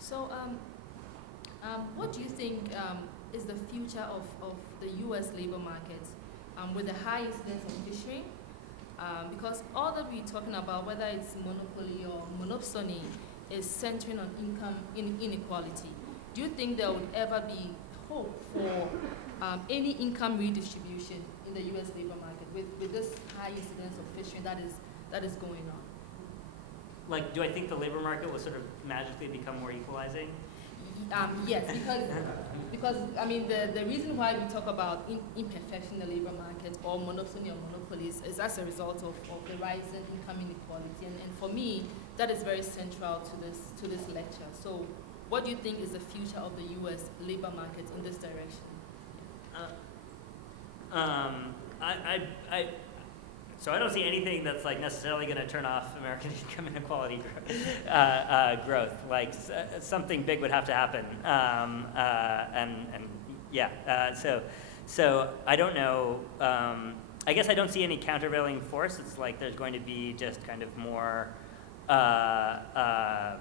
So, what do you think is the future of the U.S. labor market with the high incidence of fishing? Because all that we're talking about, whether it's monopoly or monopsony, is centering on income inequality. Do you think there would ever be hope for any income redistribution in the U.S. labor market with this high incidence of fishing that is going on? Like, do I think the labor market will sort of magically become more equalizing? Yes, because I mean the reason why we talk about imperfection in the labor market or monopsony or monopolies is as a result of the rising income inequality, and for me that is very central to this lecture. So, what do you think is the future of the U.S. labor market in this direction? So I don't see anything that's like necessarily going to turn off American income inequality growth. Like something big would have to happen, and yeah. So I don't know. I guess I don't see any countervailing force. It's like there's going to be just kind of more. But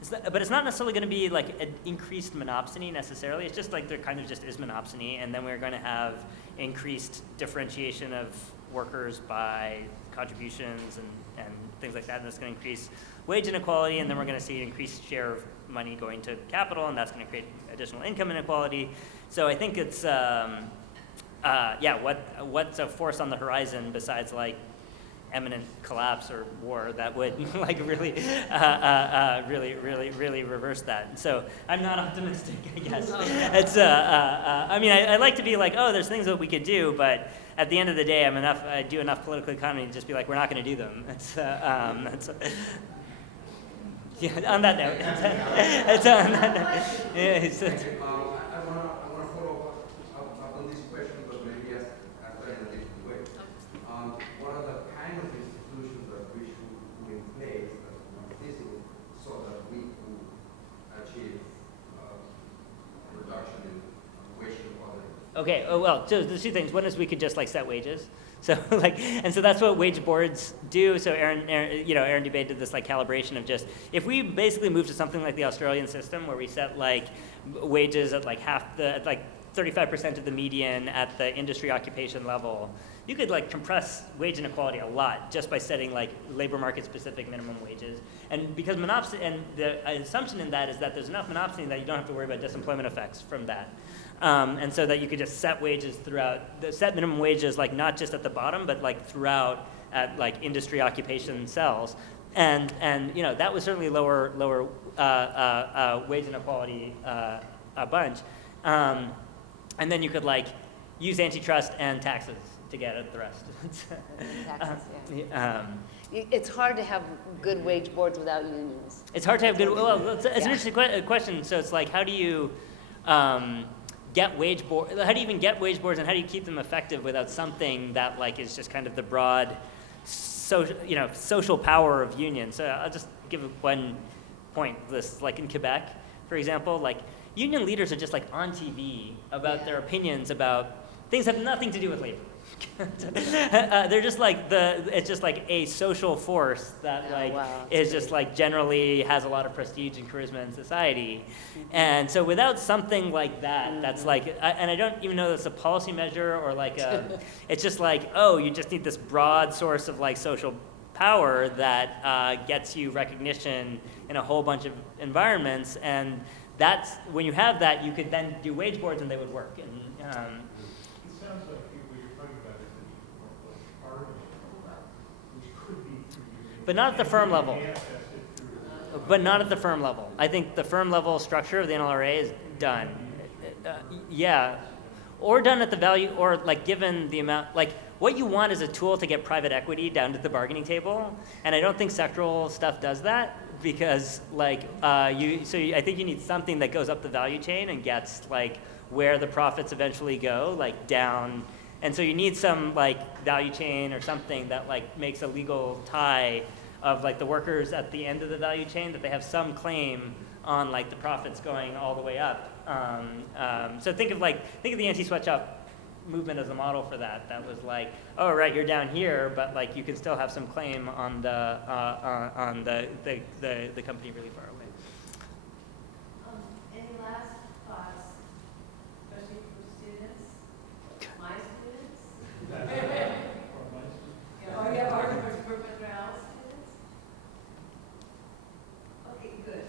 it's not necessarily going to be like an increased monopsony necessarily. It's just like there kind of just is monopsony, and then we're going to have increased differentiation of workers by contributions and things like that, and that's going to increase wage inequality, and then we're going to see an increased share of money going to capital, and that's going to create additional income inequality. So I think it's, what's a force on the horizon besides like imminent collapse or war that would like really reverse that. So I'm not optimistic, I guess. It's I mean I like to be like, oh, there's things that we could do, but at the end of the day, I do enough political economy to just be like, we're not going to do them. It's yeah. On that note, it's on that note. Yeah, it's, I want to follow up on this question, but maybe ask in a different way. What are the kind of institutions that we should put in place that are feasible so that we could achieve reduction in wage inequality? okay. Oh well. So the two things. One is we could just like set wages. So and so that's what wage boards do. So Aaron Dube did this like calibration of just if we basically move to something like the Australian system where we set like wages at like 35% of the median at the industry occupation level, you could like compress wage inequality a lot just by setting like labor market specific minimum wages. And because monopsony, and the assumption in that is that there's enough monopsony that you don't have to worry about disemployment effects from that. And so that you could just set wages set minimum wages like not just at the bottom, but like throughout at like industry occupation cells. And that was certainly lower wage inequality a bunch. And then you could like use antitrust and taxes to get at the rest. Taxes, yeah. It's hard to have good wage boards without unions. It's hard to have good. Well, it's an interesting question. So it's like, how do you get wage board? How do you even get wage boards, and how do you keep them effective without something that like is just kind of the broad, social power of unions? So I'll just give one point. This like in Quebec, for example, like union leaders are just like on TV about their opinions about things that have nothing to do with labor. They're just like it's just like a social force that is just like generally has a lot of prestige and charisma in society. And so without something like that, that's like, and I don't even know that's a policy measure or like it's just like, oh, you just need this broad source of like social power that gets you recognition in a whole bunch of environments. And that's, when you have that, you could then do wage boards and they would work. And It sounds like what you're talking about is the need for more collective bargaining, which could be through unions. but not at the firm level. Manifested through But not at the firm level. I think the firm level structure of the NLRA is done. Yeah. or done at the value, or like given the amount, like what you want is a tool to get private equity down to the bargaining table, and I don't think sectoral stuff does that, because like I think you need something that goes up the value chain and gets like where the profits eventually go, like down, and so you need some like value chain or something that like makes a legal tie of like the workers at the end of the value chain, that they have some claim on like the profits going all the way up. So think of the anti-sweatshop movement as a model for that. That was like, oh right, you're down here, but like you can still have some claim on the company really far away. Any last thoughts, especially for students? My students? Oh, yeah, our students. Okay, good.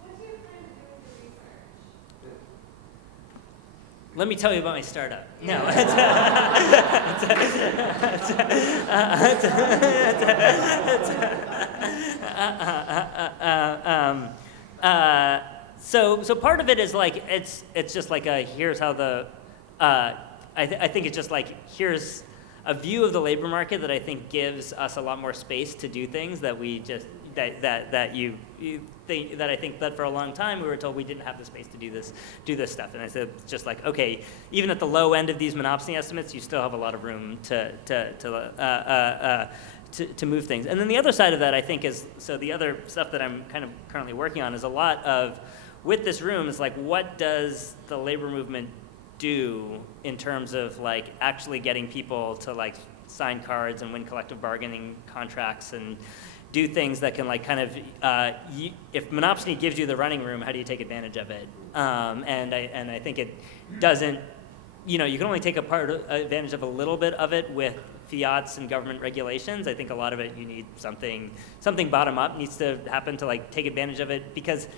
What do you plan to do with the research? Let me tell you about my startup. No. So part of it is like it's just like here's how the I think it's just like here's a view of the labor market that I think gives us a lot more space to do things that we just that I think that for a long time we were told we didn't have the space to do this stuff. And I said just like, okay, even at the low end of these monopsony estimates, you still have a lot of room to move things. And then the other side of that, I think, is, so the other stuff that I'm kind of currently working on is a lot of, with this room, is like, what does the labor movement do in terms of like actually getting people to like sign cards and win collective bargaining contracts and do things that can like kind of, if monopsony gives you the running room, how do you take advantage of it? And I think it doesn't, you can only take advantage of a little bit of it with fiats and government regulations. I think a lot of it you need something bottom up needs to happen to like take advantage of it, because,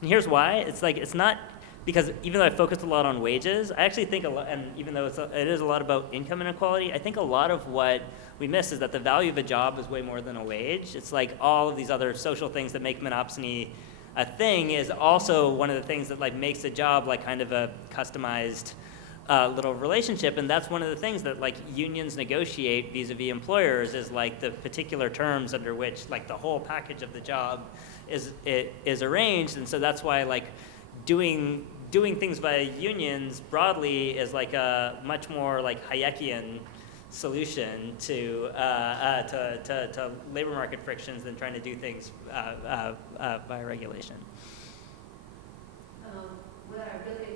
and here's why, it's like, it's not, because even though I focused a lot on wages, I actually think a lot, and even though it is a lot about income inequality, I think a lot of what we miss is that the value of a job is way more than a wage. It's like all of these other social things that make monopsony a thing is also one of the things that like makes a job like kind of a customized little relationship, and that's one of the things that like unions negotiate vis-a-vis employers, is like the particular terms under which like the whole package of the job is arranged. And so that's why like doing things via unions broadly is like a much more like Hayekian solution to labor market frictions than trying to do things by regulation. What I really